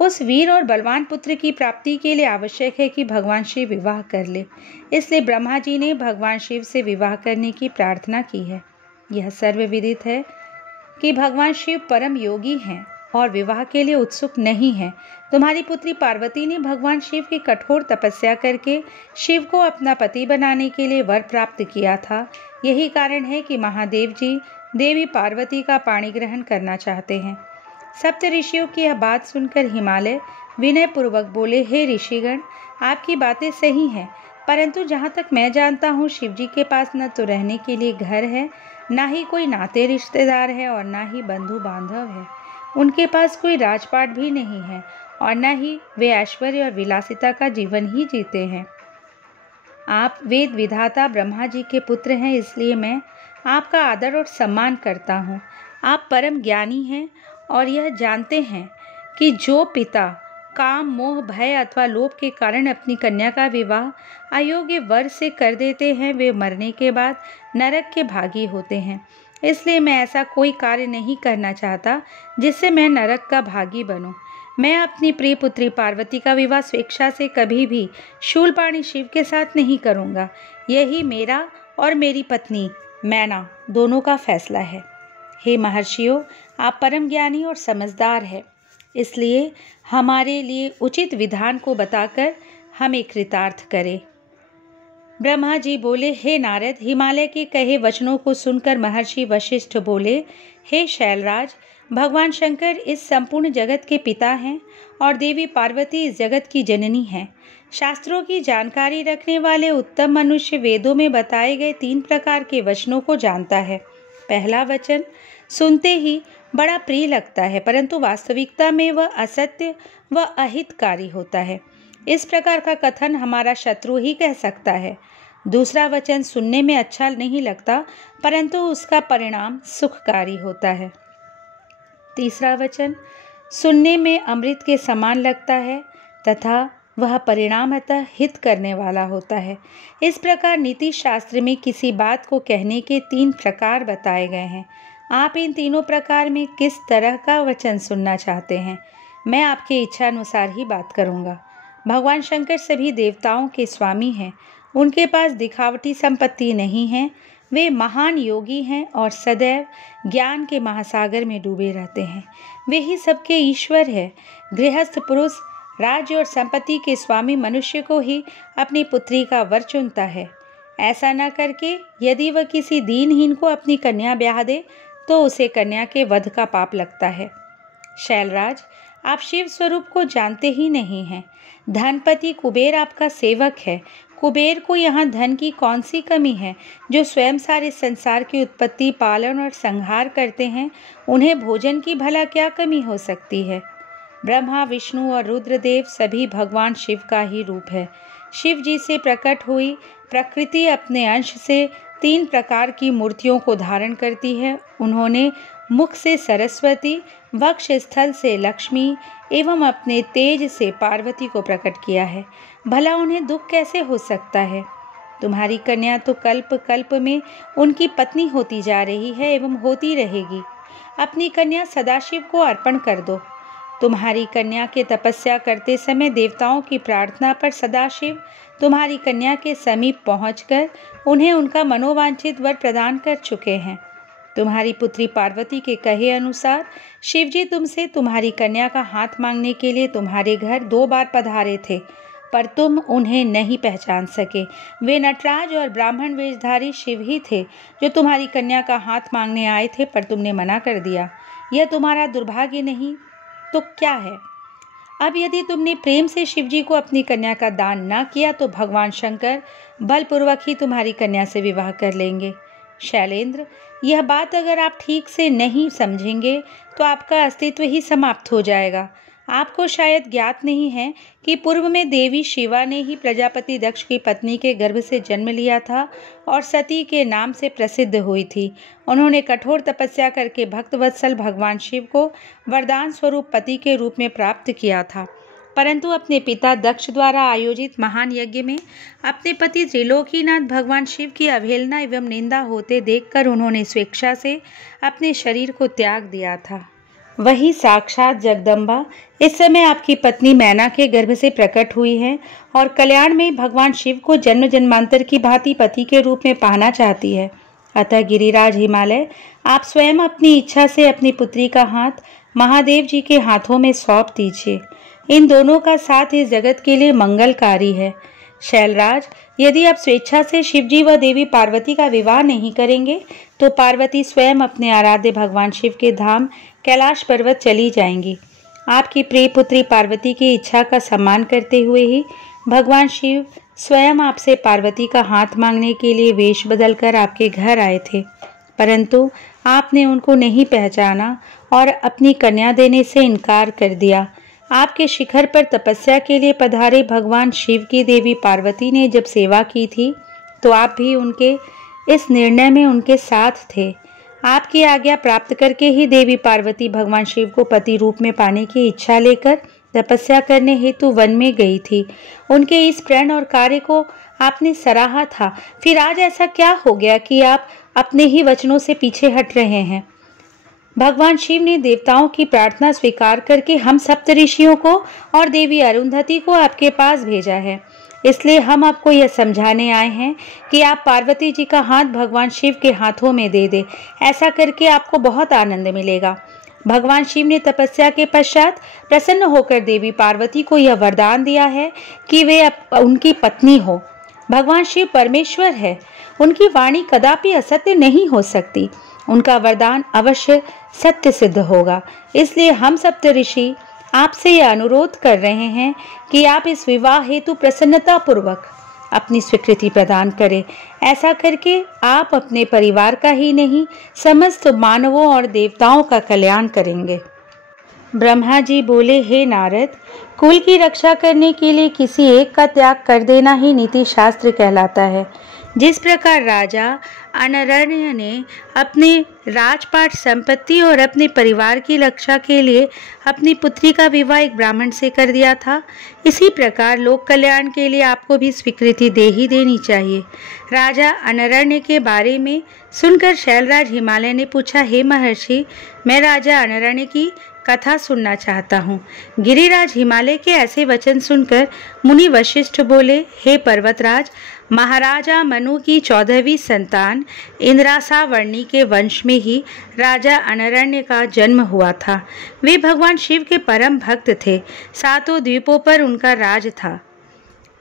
उस वीर और बलवान पुत्र की प्राप्ति के लिए आवश्यक है कि भगवान शिव विवाह कर ले। इसलिए ब्रह्मा जी ने भगवान शिव से विवाह करने की प्रार्थना की है। यह सर्वविदित है कि भगवान शिव परम योगी हैं और विवाह के लिए उत्सुक नहीं हैं। तुम्हारी पुत्री पार्वती ने भगवान शिव की कठोर तपस्या करके शिव को अपना पति बनाने के लिए वर प्राप्त किया था। यही कारण है कि महादेव जी देवी पार्वती का पाणी ग्रहण करना चाहते हैं। सप्त ऋषियों की यह बात सुनकर हिमालय विनय पूर्वक बोले, हे ऋषिगण, आपकी बातें सही हैं, परंतु जहाँ तक मैं जानता हूँ शिव जी के पास न तो रहने के लिए घर है, ना ही कोई नाते रिश्तेदार है और ना ही बंधु बांधव है। उनके पास कोई राजपाट भी नहीं है और न ही वे ऐश्वर्य और विलासिता का जीवन ही जीते हैं। आप वेद विधाता ब्रह्मा जी के पुत्र हैं, इसलिए मैं आपका आदर और सम्मान करता हूँ। आप परम ज्ञानी हैं और यह जानते हैं कि जो पिता काम, मोह, भय अथवा लोभ के कारण अपनी कन्या का विवाह अयोग्य वर से कर देते हैं, वे मरने के बाद नरक के भागी होते हैं। इसलिए मैं ऐसा कोई कार्य नहीं करना चाहता जिससे मैं नरक का भागी बनूं। मैं अपनी प्रिय पुत्री पार्वती का विवाह स्वेच्छा से कभी भी शूलपाणी शिव के साथ नहीं करूंगा। यही मेरा और मेरी पत्नी मैना दोनों का फैसला है। हे महर्षियों, आप परम ज्ञानी और समझदार हैं, इसलिए हमारे लिए उचित विधान को बताकर हमें कृतार्थ करें। ब्रह्मा जी बोले, हे नारद, हिमालय के कहे वचनों को सुनकर महर्षि वशिष्ठ बोले, हे शैलराज, भगवान शंकर इस संपूर्ण जगत के पिता हैं और देवी पार्वती इस जगत की जननी हैं। शास्त्रों की जानकारी रखने वाले उत्तम मनुष्य वेदों में बताए गए 3 प्रकार के वचनों को जानता है। पहला वचन सुनते ही बड़ा प्रिय लगता है, परंतु वास्तविकता में वह असत्य व अहितकारी होता है। इस प्रकार का कथन हमारा शत्रु ही कह सकता है। दूसरा वचन सुनने में अच्छा नहीं लगता, परंतु उसका परिणाम सुखकारी होता है। तीसरा वचन सुनने में अमृत के समान लगता है तथा वह परिणामतः हित करने वाला होता है। इस प्रकार नीति शास्त्र में किसी बात को कहने के 3 प्रकार बताए गए हैं। आप इन तीनों प्रकार में किस तरह का वचन सुनना चाहते हैं? मैं आपकी इच्छा अनुसार ही बात करूंगा। भगवान शंकर सभी देवताओं के स्वामी हैं। उनके पास दिखावटी संपत्ति नहीं है। वे महान योगी हैं और सदैव ज्ञान के महासागर में डूबे रहते हैं। वे ही सबके ईश्वर है। गृहस्थ पुरुष राज्य और संपत्ति के स्वामी मनुष्य को ही अपनी पुत्री का वर चुनता है। ऐसा न करके यदि वह किसी दीनहीन को अपनी कन्या ब्याह दे तो उसे कन्या के वध का पाप लगता है। शैलराज, आप शिव स्वरूप को जानते ही नहीं हैं। धनपति कुबेर आपका सेवक है। कुबेर को यहाँ धन की कौन सी कमी है? जो स्वयं सारे संसार की उत्पत्ति, पालन और संहार करते हैं, उन्हें भोजन की भला क्या कमी हो सकती है? ब्रह्मा, विष्णु और रुद्रदेव सभी भगवान शिव का ही रूप है। शिव जी से प्रकट हुई प्रकृति अपने अंश से 3 प्रकार की मूर्तियों को धारण करती है। उन्होंने मुख से सरस्वती, वक्ष स्थल से लक्ष्मी एवं अपने तेज से पार्वती को प्रकट किया है। भला उन्हें दुख कैसे हो सकता है? तुम्हारी कन्या तो कल्प कल्प में उनकी पत्नी होती जा रही है एवं होती रहेगी। अपनी कन्या सदाशिव को अर्पण कर दो। तुम्हारी कन्या के तपस्या करते समय देवताओं की प्रार्थना पर सदाशिव तुम्हारी कन्या के समीप पहुंचकर उन्हें उनका मनोवांछित वर प्रदान कर चुके हैं। तुम्हारी पुत्री पार्वती के कहे अनुसार शिवजी तुमसे तुम्हारी कन्या का हाथ मांगने के लिए तुम्हारे घर 2 बार पधारे थे, पर तुम उन्हें नहीं पहचान सके। वे नटराज और ब्राह्मण वेशधारी शिव ही थे जो तुम्हारी कन्या का हाथ मांगने आए थे, पर तुमने मना कर दिया। यह तुम्हारा दुर्भाग्य नहीं तो क्या है? अब यदि तुमने प्रेम से शिवजी को अपनी कन्या का दान न किया तो भगवान शंकर बलपूर्वक ही तुम्हारी कन्या से विवाह कर लेंगे। शैलेंद्र, यह बात अगर आप ठीक से नहीं समझेंगे तो आपका अस्तित्व ही समाप्त हो जाएगा। आपको शायद ज्ञात नहीं है कि पूर्व में देवी शिवा ने ही प्रजापति दक्ष की पत्नी के गर्भ से जन्म लिया था और सती के नाम से प्रसिद्ध हुई थी। उन्होंने कठोर तपस्या करके भक्तवत्सल भगवान शिव को वरदान स्वरूप पति के रूप में प्राप्त किया था, परंतु अपने पिता दक्ष द्वारा आयोजित महान यज्ञ में अपने पति त्रिलोकीनाथ भगवान शिव की अवहेलना एवं निंदा होते देखकर उन्होंने स्वेच्छा से अपने शरीर को त्याग दिया था। वही साक्षात जगदम्बा इस समय आपकी पत्नी मैना के गर्भ से प्रकट हुई है और कल्याण में भगवान शिव को जन्म जन्मांतर की भांति पति के रूप में पाना चाहती है। अतः गिरिराज हिमालय, आप स्वयं अपनी इच्छा से अपनी पुत्री का हाथ महादेव जी के हाथों में सौंप दीजिए। इन दोनों का साथ इस जगत के लिए मंगलकारी है। शैलराज, यदि आप स्वेच्छा से शिवजी व देवी पार्वती का विवाह नहीं करेंगे तो पार्वती स्वयं अपने आराध्य भगवान शिव के धाम कैलाश पर्वत चली जाएंगी। आपकी प्रिय पुत्री पार्वती की इच्छा का सम्मान करते हुए ही भगवान शिव स्वयं आपसे पार्वती का हाथ मांगने के लिए वेश बदलकर आपके घर आए थे, परंतु आपने उनको नहीं पहचाना और अपनी कन्या देने से इनकार कर दिया। आपके शिखर पर तपस्या के लिए पधारे भगवान शिव की देवी पार्वती ने जब सेवा की थी तो आप भी उनके इस निर्णय में उनके साथ थे। आपकी आज्ञा प्राप्त करके ही देवी पार्वती भगवान शिव को पति रूप में पाने की इच्छा लेकर तपस्या करने हेतु वन में गई थी। उनके इस प्रण और कार्य को आपने सराहा था, फिर आज ऐसा क्या हो गया कि आप अपने ही वचनों से पीछे हट रहे हैं? भगवान शिव ने देवताओं की प्रार्थना स्वीकार करके हम सप्त ऋषियों को और देवी अरुंधति को आपके पास भेजा है, इसलिए हम आपको यह समझाने आए हैं कि आप पार्वती जी का हाथ भगवान शिव के हाथों में दे दे। ऐसा करके आपको बहुत आनंद मिलेगा। भगवान शिव ने तपस्या के पश्चात प्रसन्न होकर देवी पार्वती को यह वरदान दिया है कि वे उनकी पत्नी हो। भगवान शिव परमेश्वर है, उनकी वाणी कदापि असत्य नहीं हो सकती। उनका वरदान अवश्य सत्य सिद्ध होगा। इसलिए हम सप्त ऋषि आपसे यह अनुरोध कर रहे हैं कि आप इस विवाह हेतु प्रसन्नता पूर्वक अपनी स्वीकृति प्रदान करें। ऐसा करके आप अपने परिवार का ही नहीं, समस्त मानवों और देवताओं का कल्याण करेंगे। ब्रह्मा जी बोले, हे नारद, कुल की रक्षा करने के लिए किसी एक का त्याग कर देना ही नीति शास्त्र कहलाता है। जिस प्रकार राजा अनरण्य ने अपने राजपाट संपत्ति और अपने परिवार की रक्षा के लिए अपनी पुत्री का विवाह एक ब्राह्मण से कर दिया था, इसी प्रकार लोक कल्याण के लिए आपको भी स्वीकृति दे ही देनी चाहिए। राजा अनरण्य के बारे में सुनकर शैलराज हिमालय ने पूछा, हे महर्षि, मैं राजा अनरण्य की कथा सुनना चाहता हूँ। गिरिराज हिमालय के ऐसे वचन सुनकर मुनि वशिष्ठ बोले, हे पर्वतराज, महाराजा मनु की 14वीं संतान इंद्रासावर्णी के वंश में ही राजा अनरण्य का जन्म हुआ था। वे भगवान शिव के परम भक्त थे। 7 द्वीपों पर उनका राज था।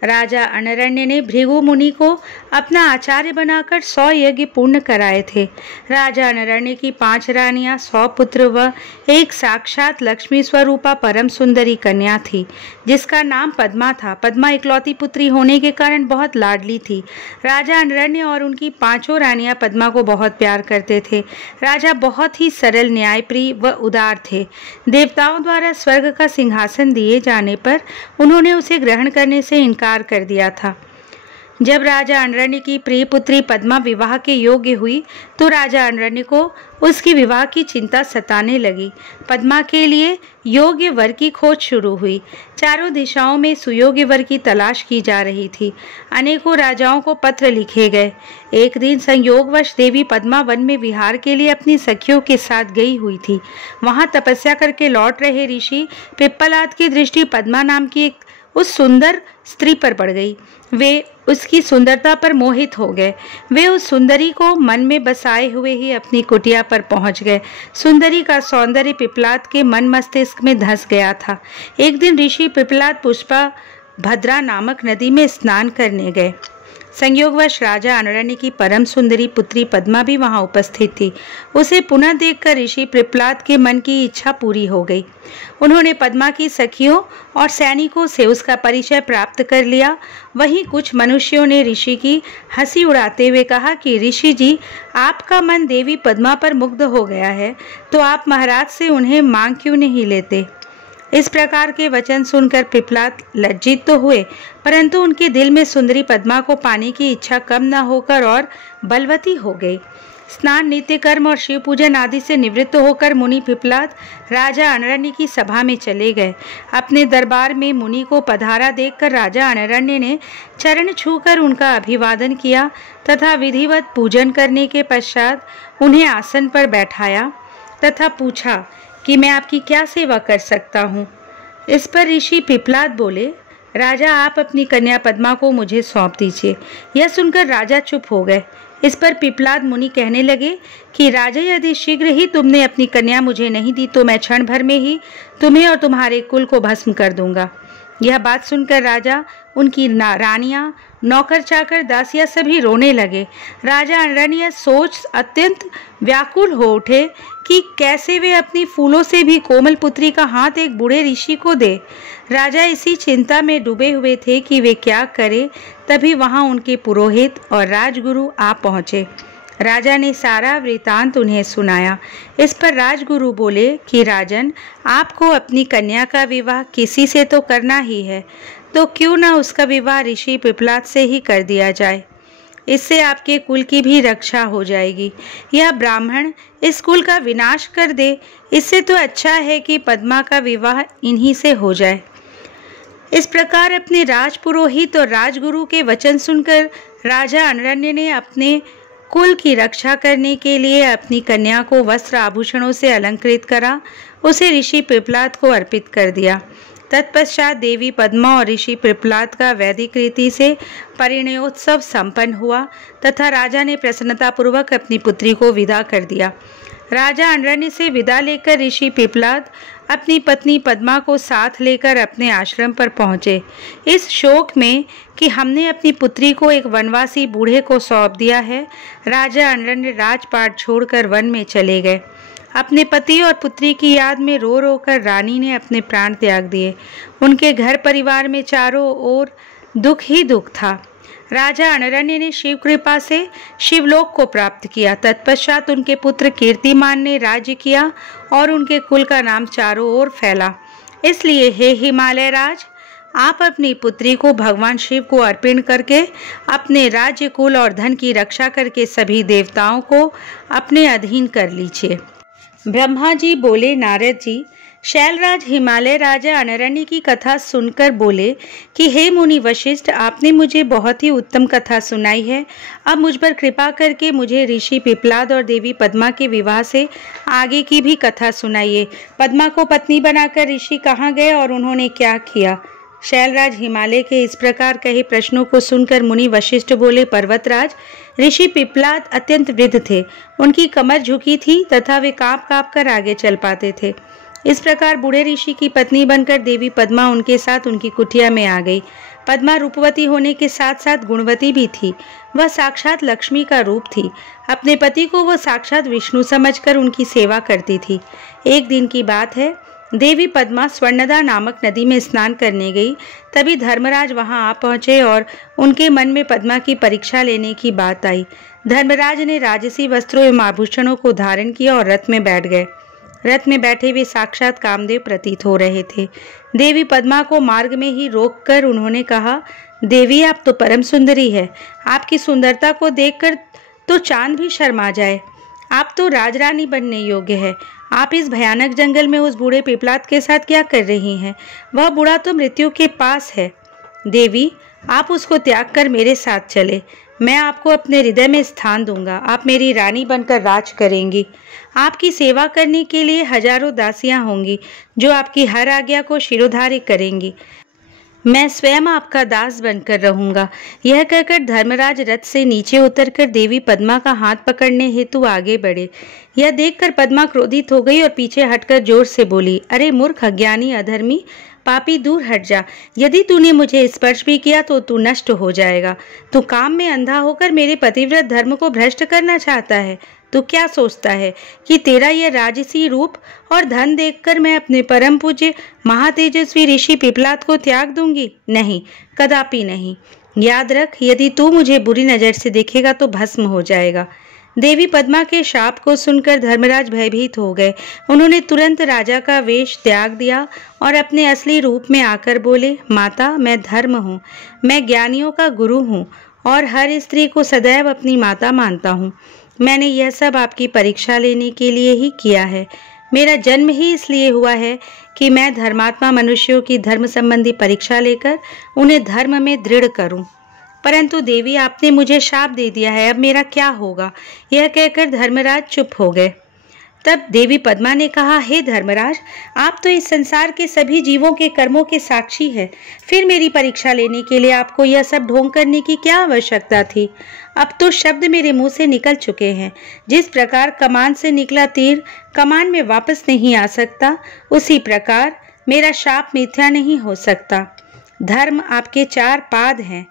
राजा अनरण्य ने भृगु मुनि को अपना आचार्य बनाकर 100 यज्ञ पूर्ण कराए थे। राजा अनरण्य की 5 रानियां, 100 पुत्र व एक साक्षात लक्ष्मी स्वरूपा परम सुंदरी कन्या थी, जिसका नाम पद्मा था। पद्मा इकलौती पुत्री होने के कारण बहुत लाडली थी। राजा अनरण्य और उनकी 5 रानियां पद्मा को बहुत प्यार करते थे। राजा बहुत ही सरल, न्यायप्रिय व उदार थे। देवताओं द्वारा स्वर्ग का सिंहासन दिए जाने पर उन्होंने उसे ग्रहण करने से इनकार कर दिया था। जब राजा अनरण्य की प्रिय पुत्री पद्मा विवाह के योग्य हुई तो राजा अनरण्य को उसकी विवाह की चिंता सताने लगी। पद्मा के लिए योग्य वर की खोज शुरू हुई। चारों दिशाओं में सुयोग्य वर की तलाश की जा रही थी। अनेकों राजाओं को पत्र लिखे गए। एक दिन संयोगवश देवी पद्मा वन में विहार के लिए अपनी सखियों के साथ गई हुई थी। वहां तपस्या करके लौट रहे ऋषि पिप्पलाद की दृष्टि पद्मा नाम की एक उस सुंदर स्त्री पर पड़ गई। वे उसकी सुंदरता पर मोहित हो गए। वे उस सुंदरी को मन में बसाए हुए ही अपनी कुटिया पर पहुंच गए। सुंदरी का सौंदर्य पिप्पलाद के मन मस्तिष्क में धंस गया था। एक दिन ऋषि पिप्पलाद पुष्पा भद्रा नामक नदी में स्नान करने गए। संयोगवश राजा अनरण्य की परम सुंदरी पुत्री पद्मा भी वहां उपस्थित थी। उसे पुनः देखकर ऋषि पिप्पलाद के मन की इच्छा पूरी हो गई। उन्होंने पद्मा की सखियों और सैनिकों से उसका परिचय प्राप्त कर लिया। वहीं कुछ मनुष्यों ने ऋषि की हंसी उड़ाते हुए कहा कि ऋषि जी, आपका मन देवी पद्मा पर मुग्ध हो गया है, तो आप महाराज से उन्हें मांग क्यों नहीं लेते। इस प्रकार के वचन सुनकर पिप्पलाद लज्जित तो हुए, परंतु उनके दिल में सुंदरी पद्मा को पाने की इच्छा कम न होकर और बलवती हो गई। स्नान, नित्य कर्म और शिव पूजन आदि से निवृत्त होकर मुनि पिप्पलाद राजा अनरण्य की सभा में चले गए। अपने दरबार में मुनि को पधारा देखकर राजा अनरण्य ने चरण छूकर उनका अभिवादन किया तथा विधिवत पूजन करने के पश्चात उन्हें आसन पर बैठाया तथा पूछा कि मैं आपकी क्या सेवा कर सकता हूँ। इस पर ऋषि पिप्पलाद बोले, राजा, आप अपनी कन्या पद्मा को मुझे सौंप दीजिए। यह सुनकर राजा चुप हो गए। इस पर पिप्पलाद मुनि कहने लगे कि राजा, यदि शीघ्र ही तुमने अपनी कन्या मुझे नहीं दी तो मैं क्षण भर में ही तुम्हें और तुम्हारे कुल को भस्म कर दूंगा। यह बात सुनकर राजा, उनकी रानियां, नौकर चाकर, दासियां सभी रोने लगे। राजा अनरण्य सोच अत्यंत व्याकुल हो उठे कि कैसे वे अपनी फूलों से भी कोमल पुत्री का हाथ एक बूढ़े ऋषि को दे। राजा इसी चिंता में डूबे हुए थे कि वे क्या करें। तभी वहां उनके पुरोहित और राजगुरु आ पहुंचे। राजा ने सारा वृतांत उन्हें सुनाया। इस पर राजगुरु बोले कि राजन, आपको अपनी कन्या का विवाह किसी से तो करना ही है, तो क्यों न उसका विवाह ऋषि पिप्पलाद से ही कर दिया जाए। इससे आपके कुल की भी रक्षा हो जाएगी। यह ब्राह्मण इस कुल का विनाश कर दे, इससे तो अच्छा है कि पद्मा का विवाह इन्हीं से हो जाए। इस प्रकार अपने राजपुरोहित और राजगुरु के वचन सुनकर राजा अनरण्य ने अपने कुल की रक्षा करने के लिए अपनी कन्या को वस्त्र आभूषणों से अलंकृत करा, उसे ऋषि पिप्पलाद को अर्पित कर दिया। तत्पश्चात देवी पद्मा और ऋषि पिप्पलाद का वैदिक रीति से परिणयोत्सव संपन्न हुआ तथा राजा ने प्रसन्नतापूर्वक अपनी पुत्री को विदा कर दिया। राजा अनरण्य से विदा लेकर ऋषि पिप्पलाद अपनी पत्नी पद्मा को साथ लेकर अपने आश्रम पर पहुँचे। इस शोक में कि हमने अपनी पुत्री को एक वनवासी बूढ़े को सौंप दिया है, राजा अनरण्य राजपाट छोड़कर वन में चले गए। अपने पति और पुत्री की याद में रो रो कर रानी ने अपने प्राण त्याग दिए। उनके घर परिवार में चारों ओर दुख ही दुख था। राजा अनरण्य ने शिव कृपा से शिवलोक को प्राप्त किया। तत्पश्चात उनके पुत्र कीर्तिमान ने राज्य किया और उनके कुल का नाम चारों ओर फैला। इसलिए हे हिमालय राज, आप अपनी पुत्री को भगवान शिव को अर्पण करके अपने राज्य, कुल और धन की रक्षा करके सभी देवताओं को अपने अधीन कर लीजिए। ब्रह्मा जी बोले, नारद जी, शैलराज हिमालय राजा अनरण्य की कथा सुनकर बोले कि हे मुनि वशिष्ठ, आपने मुझे बहुत ही उत्तम कथा सुनाई है। अब मुझ पर कृपा करके मुझे ऋषि पिप्पलाद और देवी पद्मा के विवाह से आगे की भी कथा सुनाइए। पद्मा को पत्नी बनाकर ऋषि कहाँ गए और उन्होंने क्या किया। शैलराज हिमालय के इस प्रकार कहे प्रश्नों को सुनकर मुनि वशिष्ठ बोले, पर्वतराज, ऋषि पिप्पलाद अत्यंत वृद्ध थे। उनकी कमर झुकी थी तथा वे कांप कांप कर आगे चल पाते थे। इस प्रकार बूढ़े ऋषि की पत्नी बनकर देवी पद्मा उनके साथ उनकी कुटिया में आ गई। पद्मा रूपवती होने के साथ साथ गुणवती भी थी। वह साक्षात लक्ष्मी का रूप थी। अपने पति को वह साक्षात विष्णु समझकर उनकी सेवा करती थी। एक दिन की बात है, देवी पद्मा स्वर्णदा नामक नदी में स्नान करने गई। तभी धर्मराज वहां आ पहुंचे और उनके मन में पद्मा की परीक्षा लेने की बात आई। धर्मराज ने राजसी वस्त्रों एवं आभूषणों को धारण किया और रथ में बैठ गए। रथ में बैठे वे साक्षात कामदेव प्रतीत हो रहे थे। देवी पद्मा को मार्ग में ही रोककर उन्होंने कहा, देवी, आप तो परम सुंदरी है। आपकी सुंदरता को देखकर तो चांद भी शर्मा जाए। आप तो राजरानी बनने योग्य है। आप इस भयानक जंगल में उस बूढ़े पिप्पलाद के साथ क्या कर रही हैं? वह बूढ़ा तो मृत्यु के पास है। देवी, आप उसको त्याग कर मेरे साथ चले। मैं आपको अपने हृदय में स्थान दूंगा। आप मेरी रानी बनकर राज करेंगी। आपकी सेवा करने के लिए हजारों दासियां होंगी जो आपकी हर आज्ञा को शिरोधार्य करेंगी। मैं स्वयं आपका दास बनकर रहूंगा। यह कहकर धर्मराज रथ से नीचे उतरकर देवी पद्मा का हाथ पकड़ने हेतु आगे बढ़े। यह देखकर पद्मा क्रोधित हो गई और पीछे हटकर जोर से बोली, अरे मूर्ख, अज्ञानी, अधर्मी, पापी दूर हट जा, यदि तूने मुझे स्पर्श भी किया तो तू नष्ट हो जाएगा। तू काम में अंधा होकर मेरे पतिव्रत धर्म को भ्रष्ट करना चाहता है। तू क्या सोचता है कि तेरा यह राजसी रूप और धन देखकर मैं अपने परम पूज्य महातेजस्वी ऋषि पिपलाद को त्याग दूंगी? नहीं, कदापि नहीं। याद रख, यदि तू मुझे बुरी नजर से देखेगा तो भस्म हो जाएगा। देवी पद्मा के शाप को सुनकर धर्मराज भयभीत हो गए। उन्होंने तुरंत राजा का वेश त्याग दिया और अपने असली रूप में आकर बोले, माता, मैं धर्म हूँ, मैं ज्ञानियों का गुरु हूँ और हर स्त्री को सदैव अपनी माता मानता हूँ। मैंने यह सब आपकी परीक्षा लेने के लिए ही किया है। मेरा जन्म ही इसलिए हुआ है कि मैं धर्मात्मा मनुष्यों की धर्म संबंधी परीक्षा लेकर उन्हें धर्म में दृढ़ करूं। परंतु देवी, आपने मुझे शाप दे दिया है, अब मेरा क्या होगा? यह कहकर धर्मराज चुप हो गए। तब देवी पद्मा ने कहा, हे धर्मराज, आप तो इस संसार के सभी जीवों के कर्मों के साक्षी हैं। फिर मेरी परीक्षा लेने के लिए आपको यह सब ढोंग करने की क्या आवश्यकता थी? अब तो शब्द मेरे मुंह से निकल चुके हैं। जिस प्रकार कमान से निकला तीर कमान में वापस नहीं आ सकता, उसी प्रकार मेरा शाप मिथ्या नहीं हो सकता। धर्म आपके 4 पाद हैं।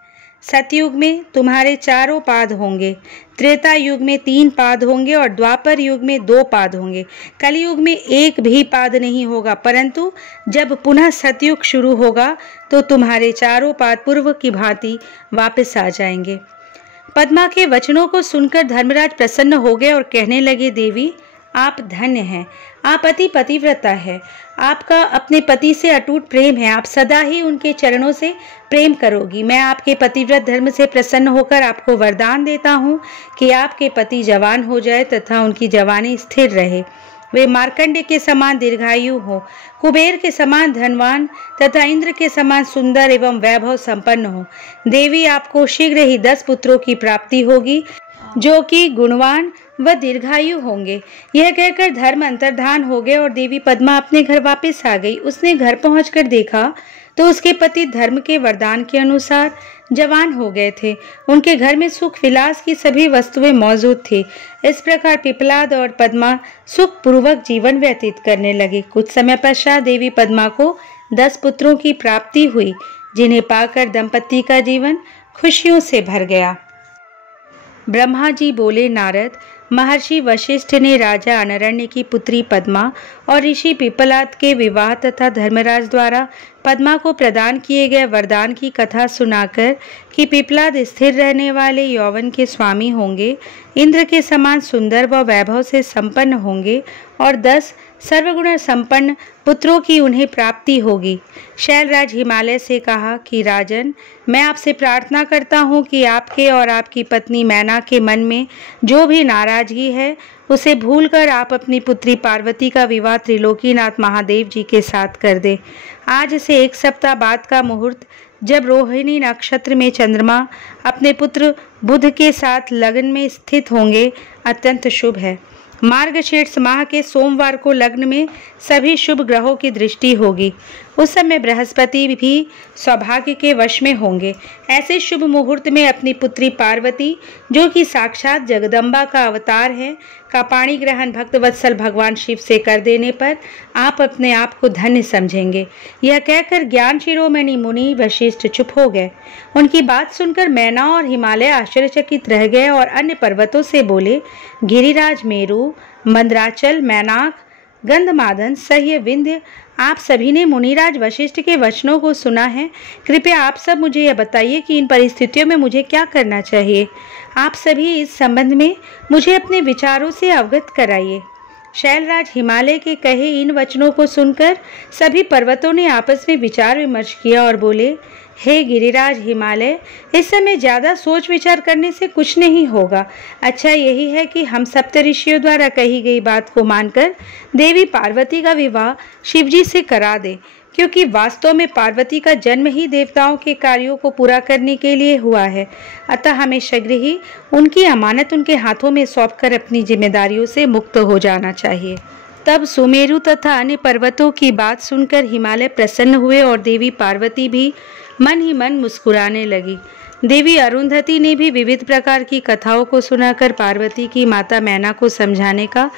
सतयुग में तुम्हारे 4 पाद होंगे, त्रेता युग में 3 पाद होंगे और द्वापर युग में 2 पाद होंगे। कलयुग में 1 भी पाद नहीं होगा, परंतु जब पुनः सतयुग शुरू होगा तो तुम्हारे 4 पाद पूर्व की भांति वापस आ जाएंगे। पद्मा के वचनों को सुनकर धर्मराज प्रसन्न हो गए और कहने लगे, देवी, आप धन्य हैं, आप अति पतिव्रता है, आपका अपने पति से अटूट प्रेम है, आप सदा ही उनके चरणों से प्रेम करोगी। मैं आपके पतिव्रत धर्म से प्रसन्न होकर आपको वरदान देता हूँ कि आपके पति जवान हो जाए तथा उनकी जवानी स्थिर रहे। वे मार्कंडे के समान दीर्घायु हो, कुबेर के समान धनवान तथा इंद्र के समान सुंदर एवं वैभव संपन्न हो। देवी, आपको शीघ्र ही 10 पुत्रों की प्राप्ति होगी जो कि गुणवान व दीर्घायु होंगे। यह कहकर धर्म अंतर्धान हो गए और देवी पद्मा अपने घर वापस आ गई। उसने घर पहुंचकर देखा तो उसके पति धर्म के वरदान के अनुसार जवान हो गए थे। उनके घर में सुख विलास की सभी वस्तुएं मौजूद थी। इस प्रकार पिपलाद और पद्मा सुख पूर्वक जीवन व्यतीत करने लगे। कुछ समय पश्चात देवी पद्मा को 10 पुत्रों की प्राप्ति हुई, जिन्हें पाकर दंपति का जीवन खुशियों से भर गया। ब्रह्मा जी बोले, नारद, महर्षि वशिष्ठ ने राजा अनरण्य की पुत्री पद्मा और ऋषि पिपलाद के विवाह तथा धर्मराज द्वारा पद्मा को प्रदान किए गए वरदान की कथा सुनाकर कि पिपलाद स्थिर रहने वाले यौवन के स्वामी होंगे, इंद्र के समान सुंदर व वैभव से संपन्न होंगे और 10 सर्वगुण संपन्न पुत्रों की उन्हें प्राप्ति होगी। शैलराज हिमालय से कहा कि राजन, मैं आपसे प्रार्थना करता हूँ कि आपके और आपकी पत्नी मैना के मन में जो भी नाराजगी है उसे भूलकर आप अपनी पुत्री पार्वती का विवाह त्रिलोकीनाथ महादेव जी के साथ कर दे। आज से 1 सप्ताह बाद का मुहूर्त, जब रोहिणी नक्षत्र में चंद्रमा अपने पुत्र बुध के साथ लग्न में स्थित होंगे, अत्यंत शुभ है। मार्गशीर्ष माह के सोमवार को लग्न में सभी शुभ ग्रहों की दृष्टि होगी। उस समय बृहस्पति भी सौभाग्य के वश में होंगे। ऐसे शुभ मुहूर्त में अपनी पुत्री पार्वती, जो कि साक्षात जगदम्बा का अवतार है, का पाणी ग्रहण भक्त वत्सल भगवान शिव से कर देने पर आप अपने आप को धन्य समझेंगे। यह कहकर ज्ञान शिरोमणि मुनि वशिष्ठ चुप हो गए। उनकी बात सुनकर मैना और हिमालय आश्चर्यचकित रह गए और अन्य पर्वतों से बोले, गिरिराज मेरु, मंदराचल, मैनाक, गंधमादन, सह्य, विंध्य, आप सभी ने मुनिराज वशिष्ठ के वचनों को सुना है। कृपया आप सब मुझे यह बताइए कि इन परिस्थितियों में मुझे क्या करना चाहिए। आप सभी इस संबंध में मुझे अपने विचारों से अवगत कराइए। शैलराज हिमालय के कहे इन वचनों को सुनकर सभी पर्वतों ने आपस में विचार विमर्श किया और बोले, हे गिरिराज हिमालय, इस समय ज्यादा सोच विचार करने से कुछ नहीं होगा। अच्छा यही है कि हम सप्तऋषियों द्वारा कही गई बात को मानकर देवी पार्वती का विवाह शिवजी से करा दे, क्योंकि वास्तव में पार्वती का जन्म ही देवताओं के कार्यों को पूरा करने के लिए हुआ है। अतः हमें शीघ्र ही उनकी अमानत उनके हाथों में सौंपकर अपनी जिम्मेदारियों से मुक्त हो जाना चाहिए। तब सुमेरु तथा अन्य पर्वतों की बात सुनकर हिमालय प्रसन्न हुए और देवी पार्वती भी मन ही मन मुस्कुराने लगी। देवी अरुंधति ने भी विविध प्रकार की कथाओं को सुनाकर पार्वती की माता मैना को समझाने का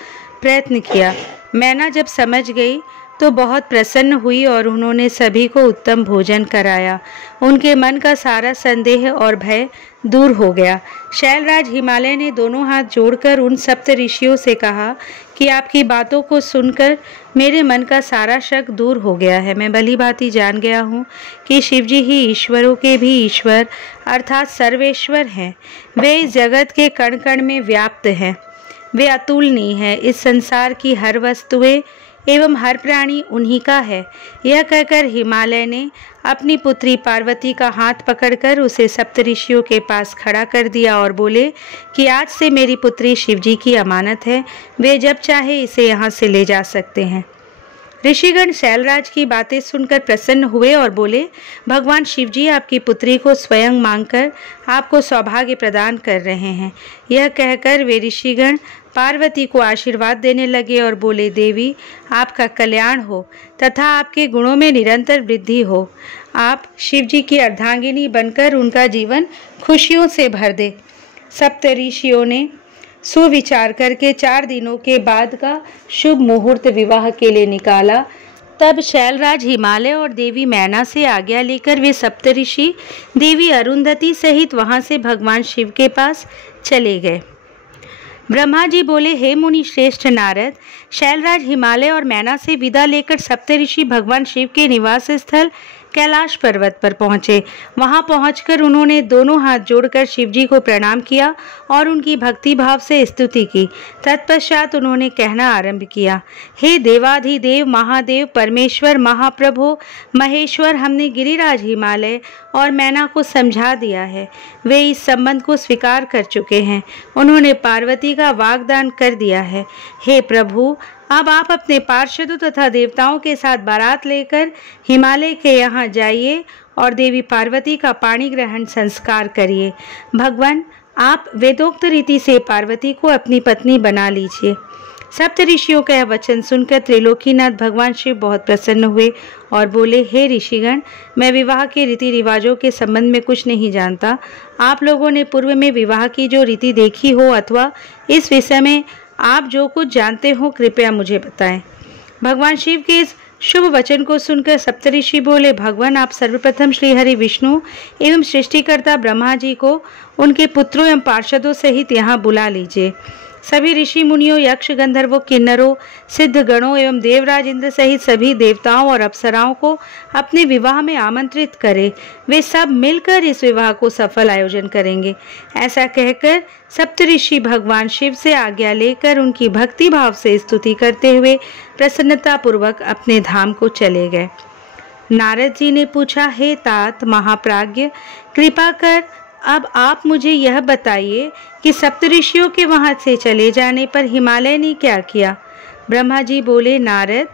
प्रयत्न किया। मैना जब समझ गई तो बहुत प्रसन्न हुई और उन्होंने सभी को उत्तम भोजन कराया। उनके मन का सारा संदेह और भय दूर हो गया। शैलराज हिमालय ने दोनों हाथ जोड़कर उन सप्त ऋषियों से कहा कि आपकी बातों को सुनकर मेरे मन का सारा शक दूर हो गया है। मैं भली भांति जान गया हूँ कि शिवजी ही ईश्वरों के भी ईश्वर अर्थात सर्वेश्वर हैं। वे इस जगत के कण कण में व्याप्त हैं। वे अतुलनीय हैं। इस संसार की हर वस्तुएं एवं हर प्राणी उन्हीं का है। यह कहकर हिमालय ने अपनी पुत्री पार्वती का हाथ पकड़कर उसे सप्तऋषियों के पास खड़ा कर दिया और बोले कि आज से मेरी पुत्री शिवजी की अमानत है। वे जब चाहे इसे यहाँ से ले जा सकते हैं। ऋषिगण शैलराज की बातें सुनकर प्रसन्न हुए और बोले, भगवान शिवजी आपकी पुत्री को स्वयं मांगकर आपको सौभाग्य प्रदान कर रहे हैं। यह कहकर वे ऋषिगण पार्वती को आशीर्वाद देने लगे और बोले, देवी आपका कल्याण हो तथा आपके गुणों में निरंतर वृद्धि हो। आप शिवजी की अर्धांगिनी बनकर उनका जीवन खुशियों से भर दे। सप्तऋषियों ने सुविचार करके 4 दिनों के बाद का शुभ मुहूर्त विवाह के लिए निकाला। तब शैलराज हिमालय और देवी मैना से आज्ञा लेकर वे सप्तऋषि देवी अरुंधति सहित वहां से भगवान शिव के पास चले गए। ब्रह्मा जी बोले, हे मुनि श्रेष्ठ नारद, शैलराज हिमालय और मैना से विदा लेकर सप्तऋषि भगवान शिव के निवास स्थल कैलाश पर्वत पर पहुँचे। वहां पहुंचकर उन्होंने दोनों हाथ जोड़कर शिवजी को प्रणाम किया और उनकी भक्ति भाव से स्तुति की। तत्पश्चात उन्होंने कहना आरंभ किया, हे देवाधिदेव महादेव परमेश्वर महाप्रभु महेश्वर, हमने गिरिराज हिमालय और मैना को समझा दिया है। वे इस संबंध को स्वीकार कर चुके हैं। उन्होंने पार्वती का वाग्दान कर दिया है। हे प्रभु, अब आप अपने पार्षदों तथा देवताओं के साथ बारात लेकर हिमालय के यहाँ जाइए और देवी पार्वती का पाणी ग्रहण संस्कार करिए। भगवान, आप वेदोक्त रीति से पार्वती को अपनी पत्नी बना लीजिए। सप्तऋषियों का यह वचन सुनकर त्रिलोकीनाथ भगवान शिव बहुत प्रसन्न हुए और बोले, हे ऋषिगण, मैं विवाह के रीति रिवाजों के संबंध में कुछ नहीं जानता। आप लोगों ने पूर्व में विवाह की जो रीति देखी हो अथवा इस विषय में आप जो कुछ जानते हो कृपया मुझे बताएं। भगवान शिव के इस शुभ वचन को सुनकर सप्तऋषि बोले, भगवान, आप सर्वप्रथम श्री हरि विष्णु एवं सृष्टिकर्ता ब्रह्मा जी को उनके पुत्रों एवं पार्षदों सहित यहाँ बुला लीजिए। सभी ऋषि मुनियों, यक्ष गंधर्वों, किन्नरों, सिद्ध गणों एवं देवराज इंद्र सहित सभी देवताओं और अप्सराओं को अपने विवाह में आमंत्रित करें। वे सब मिलकर इस विवाह को सफल आयोजन करेंगे। ऐसा कहकर सप्तऋषि भगवान शिव से आज्ञा लेकर उनकी भक्ति भाव से स्तुति करते हुए प्रसन्नता पूर्वक अपने धाम को चले गए। नारद जी ने पूछा, हे तात महाप्राज्ञ, कृपा कर अब आप मुझे यह बताइए कि सप्तऋषियों के वहां से चले जाने पर हिमालय ने क्या किया। ब्रह्मा जी बोले, नारद,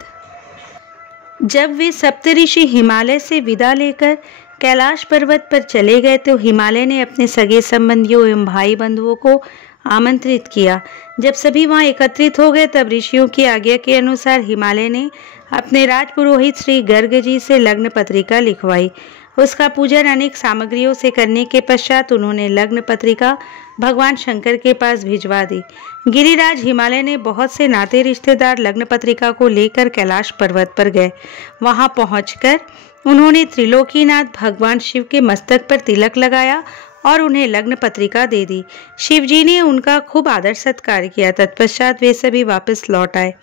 जब वे सप्तऋषि हिमालय से विदा लेकर कैलाश पर्वत पर चले गए तो हिमालय ने अपने सगे संबंधियों एवं भाई बंधुओं को आमंत्रित किया। जब सभी वहां एकत्रित हो गए तब ऋषियों की आज्ञा के अनुसार हिमालय ने अपने राजपुरोहित श्री गर्ग जी से लग्न पत्रिका लिखवाई। उसका पूजन अनेक सामग्रियों से करने के पश्चात उन्होंने लग्न पत्रिका भगवान शंकर के पास भिजवा दी। गिरिराज हिमालय ने बहुत से नाते रिश्तेदार लग्न पत्रिका को लेकर कैलाश पर्वत पर गए। वहां पहुंचकर उन्होंने त्रिलोकीनाथ भगवान शिव के मस्तक पर तिलक लगाया और उन्हें लग्न पत्रिका दे दी। शिवजी ने उनका खूब आदर सत्कार किया। तत्पश्चात वे सभी वापस लौट आए।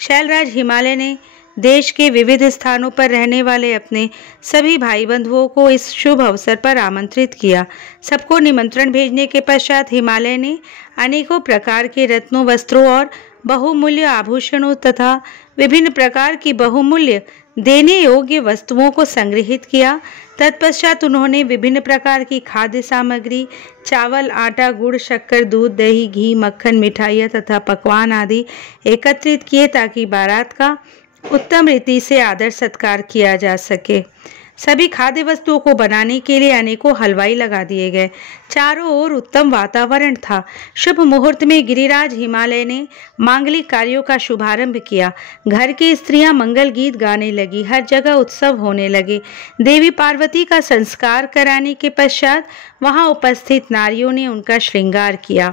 शैलराज हिमालय ने देश के विविध स्थानों पर रहने वाले अपने सभी भाई बंधुओं को इस शुभ अवसर पर आमंत्रित किया। सबको निमंत्रण भेजने के पश्चात हिमालय ने अनेकों प्रकार के रत्नों, वस्त्रों और बहुमूल्य आभूषणों तथा विभिन्न प्रकार की बहुमूल्य देने योग्य वस्तुओं को संग्रहित किया। तत्पश्चात उन्होंने विभिन्न प्रकार की खाद्य सामग्री, चावल, आटा, गुड़, शक्कर, दूध, दही, घी, मक्खन, मिठाइयाँ तथा पकवान आदि एकत्रित किए ताकि बारात का उत्तम रीति से आदर सत्कार किया जा सके। सभी खाद्य वस्तुओं को बनाने के लिए अनेकों हलवाई लगा दिए गए। चारों ओर उत्तम वातावरण था। शुभ मुहूर्त में गिरिराज हिमालय ने मांगलिक कार्यों का शुभारंभ किया। घर की स्त्रियां मंगल गीत गाने लगी। हर जगह उत्सव होने लगे। देवी पार्वती का संस्कार कराने के पश्चात वहां उपस्थित नारियों ने उनका श्रृंगार किया।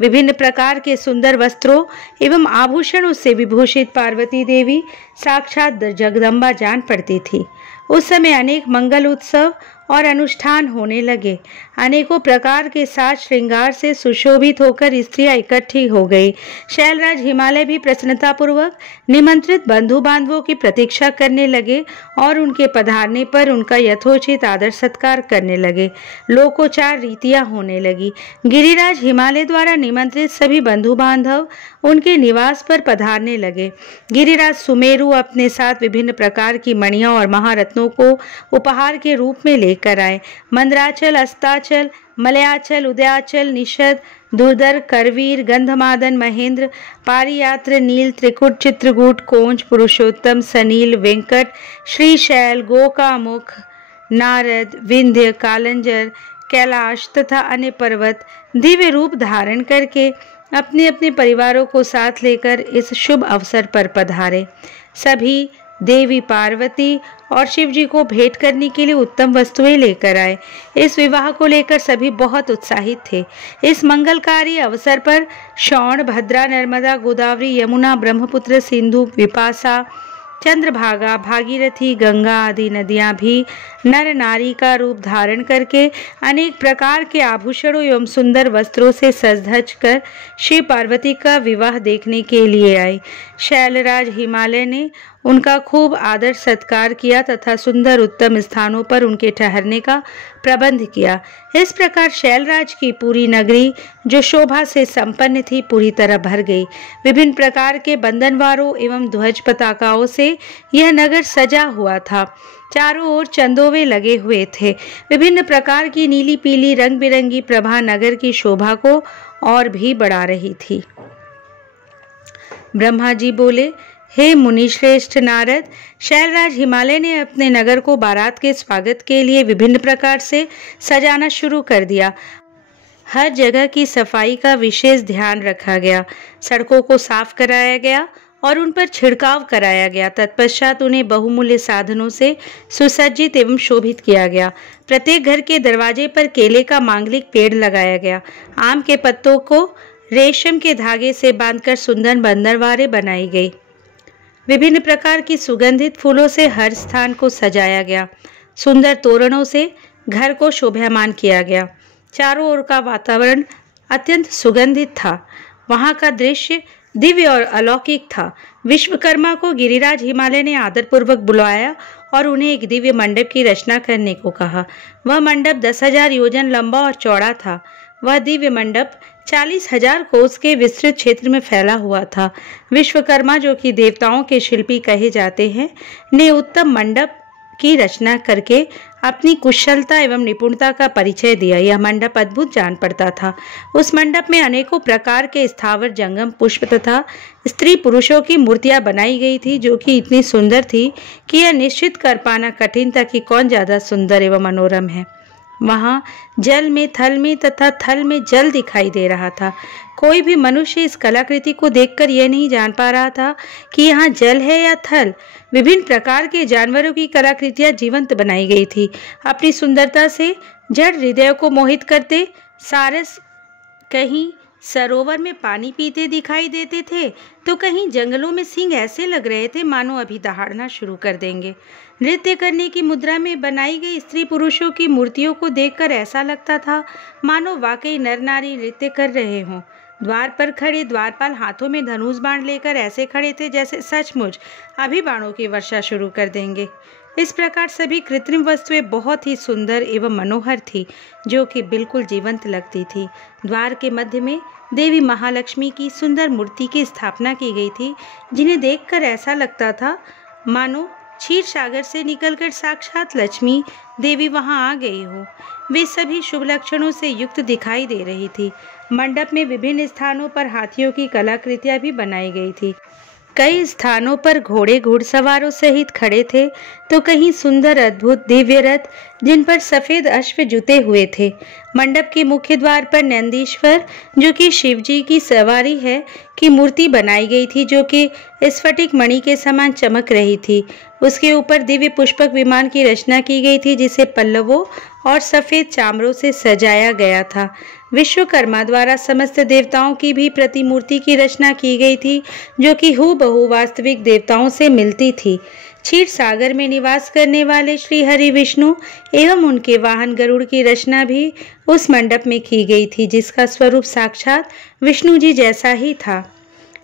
विभिन्न प्रकार के सुंदर वस्त्रों एवं आभूषणों से विभूषित पार्वती देवी साक्षात जगदम्बा जान पड़ती थी। उस समय अनेक मंगल उत्सव और अनुष्ठान होने लगे। अनेकों प्रकार के साज श्रृंगार से सुशोभित होकर स्त्रियां इकट्ठी हो गई। शैलराज हिमालय भी प्रसन्नतापूर्वक निमंत्रित बंधु बांधवों की प्रतीक्षा करने लगे और उनके पधारने पर उनका यथोचित आदर सत्कार करने लगे। लोकोचार रीतियां होने लगी। गिरिराज हिमालय द्वारा निमंत्रित सभी बंधु बांधव उनके निवास पर पधारने लगे। गिरिराज सुमेरु अपने साथ विभिन्न प्रकार की मणियों और महारत्नों को उपहार के रूप में लेकर आए। मंदराचल, अस्ताचल, मलयाचल, उदयाचल, निषद, दुर्धर, करवीर, गंधमादन, महेंद्र, पारियात्र, नील, त्रिकुट, चित्रकूट, कोंच, पुरुषोत्तम, सनील, वेंकट, श्रीशैल, गोकामुख, नारद, विंध्य, कालंजर, कैलाश तथा अन्य पर्वत दिव्य रूप धारण करके अपने अपने परिवारों को साथ लेकर इस शुभ अवसर पर पधारे। सभी देवी पार्वती और शिव जी को भेंट करने के लिए उत्तम वस्तुएं लेकर आए। इस विवाह को लेकर सभी बहुत उत्साहित थे। इस मंगलकारी अवसर पर शौण, भद्रा, नर्मदा, गोदावरी, यमुना, ब्रह्मपुत्र, सिंधु, विपाशा, चंद्रभागा, भागीरथी, गंगा आदि नदियां भी नर नारी का रूप धारण करके अनेक प्रकार के आभूषणों एवं सुंदर वस्त्रों से सज धज कर शिव पार्वती का विवाह देखने के लिए आई। शैलराज हिमालय ने उनका खूब आदर सत्कार किया तथा सुंदर उत्तम स्थानों पर उनके ठहरने का प्रबंध किया। इस प्रकार शैलराज की पूरी नगरी जो शोभा से संपन्न थी पूरी तरह भर गई। विभिन्न प्रकार के बंधनवारों एवं ध्वज पताकाओं से यह नगर सजा हुआ था। चारों ओर चंदोवे लगे हुए थे। विभिन्न प्रकार की नीली पीली रंग बिरंगी प्रभा नगर की शोभा को और भी बढ़ा रही थी। ब्रह्मा जी बोले, हे मुनिश्रेष्ठ नारद, शैलराज हिमालय ने अपने नगर को बारात के स्वागत के लिए विभिन्न प्रकार से सजाना शुरू कर दिया। हर जगह की सफाई का विशेष ध्यान रखा गया। सड़कों को साफ कराया गया और उन पर छिड़काव कराया गया। तत्पश्चात उन्हें बहुमूल्य साधनों से सुसज्जित एवं शोभित किया गया। प्रत्येक घर के दरवाजे पर केले का मांगलिक पेड़ लगाया गया। आम के पत्तों को रेशम के धागे से बांधकर सुंदर बंदरवारें बनाई गई। विभिन्न प्रकार की सुगंधित फूलों से हर स्थान को सजाया गया। सुंदर तोरणों से घर को शोभायमान किया गया। चारों ओर का वातावरण अत्यंत सुगंधित था। वहां का दृश्य दिव्य और अलौकिक था। विश्वकर्मा को गिरिराज हिमालय ने आदरपूर्वक बुलाया और उन्हें एक दिव्य मंडप की रचना करने को कहा। वह मंडप 10,000 योजन लंबा और चौड़ा था। वह दिव्य मंडप 40,000 कोस के विस्तृत क्षेत्र में फैला हुआ था। विश्वकर्मा, जो कि देवताओं के शिल्पी कहे जाते हैं, ने उत्तम मंडप की रचना करके अपनी कुशलता एवं निपुणता का परिचय दिया। यह मंडप अद्भुत जान पड़ता था। उस मंडप में अनेकों प्रकार के स्थावर जंगम पुष्प तथा स्त्री पुरुषों की मूर्तियां बनाई गई थी, जो कि इतनी सुंदर थी कि यह निश्चित कर पाना कठिन था कि कौन ज्यादा सुंदर एवं मनोरम है। वहां जल में, थल में तथा थल में जल दिखाई दे रहा था। कोई भी मनुष्य इस कलाकृति को देखकर यह नहीं जान पा रहा था कि यहाँ जल है या थल। विभिन्न प्रकार के जानवरों की कलाकृतियां जीवंत बनाई गई थी। अपनी सुंदरता से जड़ हृदय को मोहित करते सारस कहीं सरोवर में पानी पीते दिखाई देते थे तो कहीं जंगलों में सिंह ऐसे लग रहे थे मानो अभी दहाड़ना शुरू कर देंगे। नृत्य करने की मुद्रा में बनाई गई स्त्री पुरुषों की मूर्तियों को देखकर ऐसा लगता था मानो वाकई नर नारी नृत्य कर रहे हों। द्वार पर खड़े द्वारपाल हाथों में धनुष बाण लेकर ऐसे खड़े थे जैसे सचमुच अभी बाणों की वर्षा शुरू कर देंगे। इस प्रकार सभी कृत्रिम वस्तुएं बहुत ही सुंदर एवं मनोहर थी, जो कि बिल्कुल जीवंत लगती थी। द्वार के मध्य में देवी महालक्ष्मी की सुंदर मूर्ति की स्थापना की गई थी, जिन्हें देखकर ऐसा लगता था मानो क्षीर सागर से निकलकर साक्षात लक्ष्मी देवी वहां आ गई हो। वे सभी शुभ लक्षणों से युक्त दिखाई दे रही थी। मंडप में विभिन्न स्थानों पर हाथियों की कलाकृतियां भी बनाई गई थी। कई स्थानों पर घोड़े घुड़सवारों सहित खड़े थे तो कहीं सुंदर अद्भुत दिव्य रथ जिन पर सफेद अश्व जुते हुए थे। मंडप के मुख्य द्वार पर नंदीश्वर, जो कि शिव जी की सवारी है, की मूर्ति बनाई गई थी, जो कि स्फटिक मणि के समान चमक रही थी। उसके ऊपर दिव्य पुष्पक विमान की रचना की गई थी, जिसे पल्लवों और सफेद चामरों से सजाया गया था। विश्वकर्मा द्वारा समस्त देवताओं की भी प्रतिमूर्ति की रचना की गई थी, जो कि हूबहू वास्तविक देवताओं से मिलती थी। क्षीर सागर में निवास करने वाले श्री हरि विष्णु एवं उनके वाहन गरुड़ की रचना भी उस मंडप में की गई थी, जिसका स्वरूप साक्षात विष्णु जी जैसा ही था।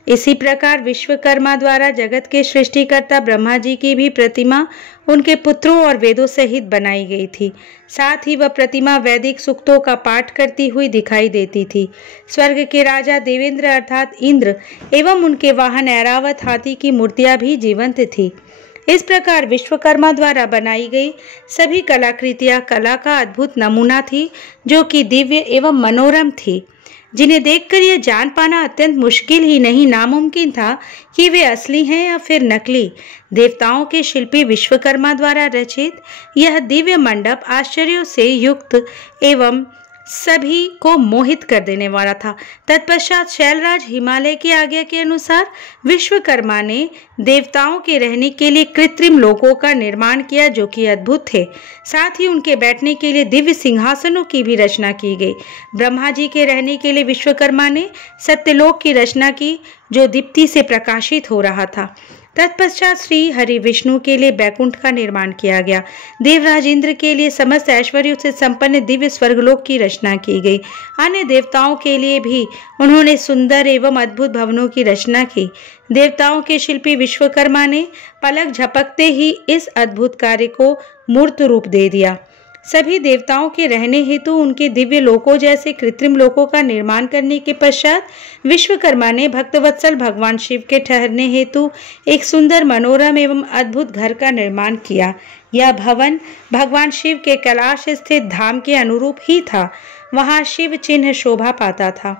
इसी प्रकार विश्वकर्मा द्वारा जगत के सृष्टिकर्ता ब्रह्मा जी की भी प्रतिमा उनके पुत्रों और वेदों सहित बनाई गई थी। साथ ही वह प्रतिमा वैदिक सूक्तों का पाठ करती हुई दिखाई देती थी। स्वर्ग के राजा देवेंद्र अर्थात इंद्र एवं उनके वाहन ऐरावत हाथी की मूर्तियां भी जीवंत थी। इस प्रकार विश्वकर्मा द्वारा बनाई गई सभी कलाकृतियां कला का अद्भुत नमूना थी, जो कि दिव्य एवं मनोरम थी, जिन्हें देखकर यह जान पाना अत्यंत मुश्किल ही नहीं नामुमकिन था कि वे असली हैं या फिर नकली। देवताओं के शिल्पी विश्वकर्मा द्वारा रचित यह दिव्य मंडप आश्चर्यों से युक्त एवं सभी को मोहित कर देने वाला था। तत्पश्चात शैलराज हिमालय की आज्ञा के अनुसार विश्वकर्मा ने देवताओं के रहने के लिए कृत्रिम लोकों का निर्माण किया, जो कि अद्भुत थे। साथ ही उनके बैठने के लिए दिव्य सिंहासनों की भी रचना की गई। ब्रह्मा जी के रहने के लिए विश्वकर्मा ने सत्यलोक की रचना की, जो दीप्ति से प्रकाशित हो रहा था। तत्पश्चात श्री हरि विष्णु के लिए बैकुंठ का निर्माण किया गया। देवराज इंद्र के लिए समस्त ऐश्वर्यों से संपन्न दिव्य स्वर्गलोक की रचना की गई। अन्य देवताओं के लिए भी उन्होंने सुंदर एवं अद्भुत भवनों की रचना की। देवताओं के शिल्पी विश्वकर्मा ने पलक झपकते ही इस अद्भुत कार्य को मूर्त रूप दे दिया। सभी देवताओं के रहने हेतु उनके दिव्य लोकों जैसे कृत्रिम लोकों का निर्माण करने के पश्चात विश्वकर्मा ने भक्तवत्सल भगवान शिव के ठहरने हेतु एक सुंदर मनोरम एवं अद्भुत घर का निर्माण किया। यह भवन भगवान शिव के कैलाश स्थित धाम के अनुरूप ही था। वहां शिव चिन्ह शोभा पाता था।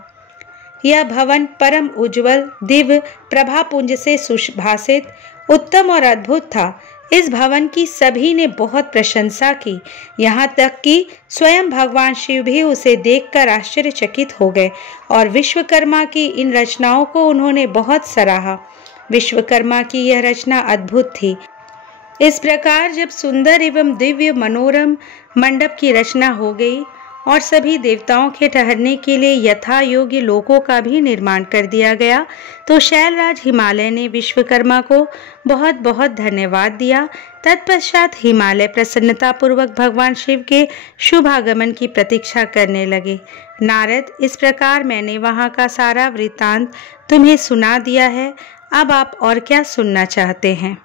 यह भवन परम उज्जवल दिव्य प्रभापुंज से सुभाषित उत्तम और अद्भुत था। इस भवन की सभी ने बहुत प्रशंसा की, यहाँ तक कि स्वयं भगवान शिव भी उसे देखकर आश्चर्यचकित हो गए और विश्वकर्मा की इन रचनाओं को उन्होंने बहुत सराहा। विश्वकर्मा की यह रचना अद्भुत थी। इस प्रकार जब सुंदर एवं दिव्य मनोरम मंडप की रचना हो गई और सभी देवताओं के ठहरने के लिए यथा योग्य लोकों का भी निर्माण कर दिया गया, तो शैलराज हिमालय ने विश्वकर्मा को बहुत बहुत धन्यवाद दिया। तत्पश्चात हिमालय प्रसन्नतापूर्वक भगवान शिव के शुभ आगमन की प्रतीक्षा करने लगे। नारद, इस प्रकार मैंने वहाँ का सारा वृत्तांत तुम्हें सुना दिया है। अब आप और क्या सुनना चाहते हैं?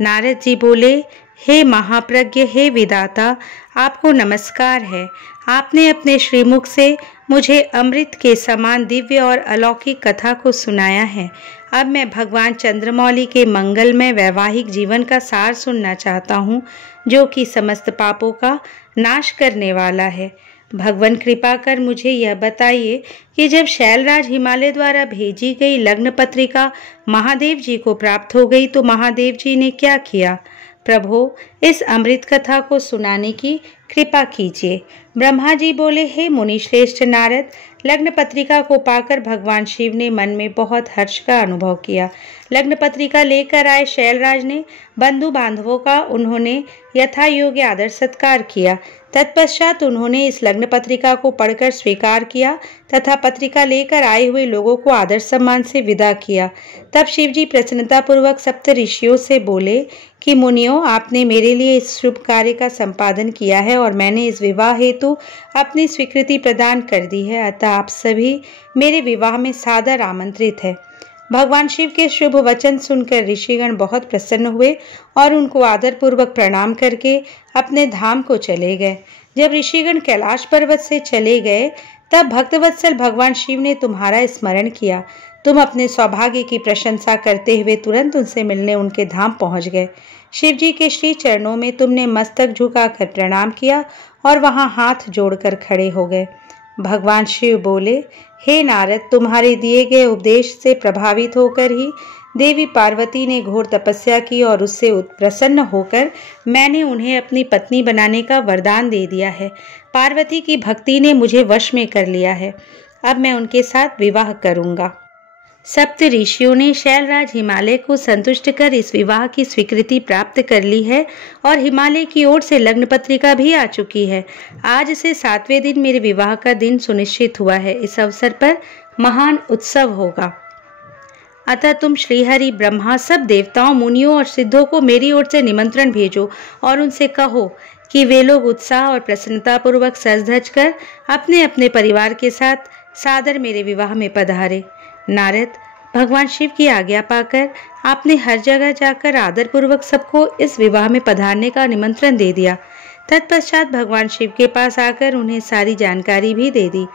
नारद जी बोले, हे महाप्रज्ञ, हे विदाता, आपको नमस्कार है। आपने अपने श्रीमुख से मुझे अमृत के समान दिव्य और अलौकिक कथा को सुनाया है। अब मैं भगवान चंद्रमौली के मंगलमय वैवाहिक जीवन का सार सुनना चाहता हूँ, जो कि समस्त पापों का नाश करने वाला है। भगवान कृपा कर मुझे यह बताइए कि जब शैलराज हिमालय द्वारा भेजी गई लग्न पत्रिका महादेव जी को प्राप्त हो गई, तो महादेव जी ने क्या किया? प्रभु, इस अमृत कथा को सुनाने की कृपा कीजिए। ब्रह्मा जी बोले, हे मुनि श्रेष्ठ नारद, लग्न पत्रिका को पाकर भगवान शिव ने मन में बहुत हर्ष का अनुभव किया। लग्न पत्रिका लेकर आए शैलराज ने बंधु बांधवों का उन्होंने यथा योग्य आदर सत्कार किया। तत्पश्चात उन्होंने इस लग्न पत्रिका को पढ़कर स्वीकार किया तथा पत्रिका लेकर आए हुए लोगों को आदर सम्मान से विदा किया। तब शिवजी प्रसन्नतापूर्वक सप्त ऋषियों से बोले कि मुनियों, आपने मेरे लिए इस शुभ कार्य का संपादन किया है और मैंने इस विवाह हेतु अपनी स्वीकृति प्रदान कर दी है, अतः आप सभी मेरे विवाह में सादर आमंत्रित है। भगवान शिव के शुभ वचन सुनकर ऋषिगण बहुत प्रसन्न हुए और उनको आदरपूर्वक प्रणाम करके अपने धाम को चले गए। जब ऋषिगण कैलाश पर्वत से चले गए, तब भक्तवत्सल भगवान शिव ने तुम्हारा स्मरण किया। तुम अपने सौभाग्य की प्रशंसा करते हुए तुरंत उनसे मिलने उनके धाम पहुंच गए। शिव जी के श्री चरणों में तुमने मस्तक झुकाकर प्रणाम किया और वहां हाथ जोड़कर खड़े हो गए। भगवान शिव बोले, हे नारद, तुम्हारे दिए गए उपदेश से प्रभावित होकर ही देवी पार्वती ने घोर तपस्या की और उससे प्रसन्न होकर मैंने उन्हें अपनी पत्नी बनाने का वरदान दे दिया है। पार्वती की भक्ति ने मुझे वश में कर लिया है। अब मैं उनके साथ विवाह करूंगा। सप्त ऋषियों ने शैलराज हिमालय को संतुष्ट कर इस विवाह की स्वीकृति प्राप्त कर ली है और हिमालय की ओर से लग्न पत्रिका भी आ चुकी है। आज से 7वें दिन मेरे विवाह का दिन सुनिश्चित हुआ है। इस अवसर पर महान उत्सव होगा। अतः तुम श्रीहरि, ब्रह्मा, सब देवताओं, मुनियों और सिद्धों को मेरी ओर से निमंत्रण भेजो और उनसे कहो कि वे लोग उत्साह और प्रसन्नता पूर्वक सज धज कर अपने अपने परिवार के साथ सादर मेरे विवाह में पधारे। नारद, भगवान शिव की आज्ञा पाकर आपने हर जगह जाकर आदर पूर्वक सबको इस विवाह में पधारने का निमंत्रण दे दिया। तत्पश्चात भगवान शिव के पास आकर उन्हें सारी जानकारी भी दे दी।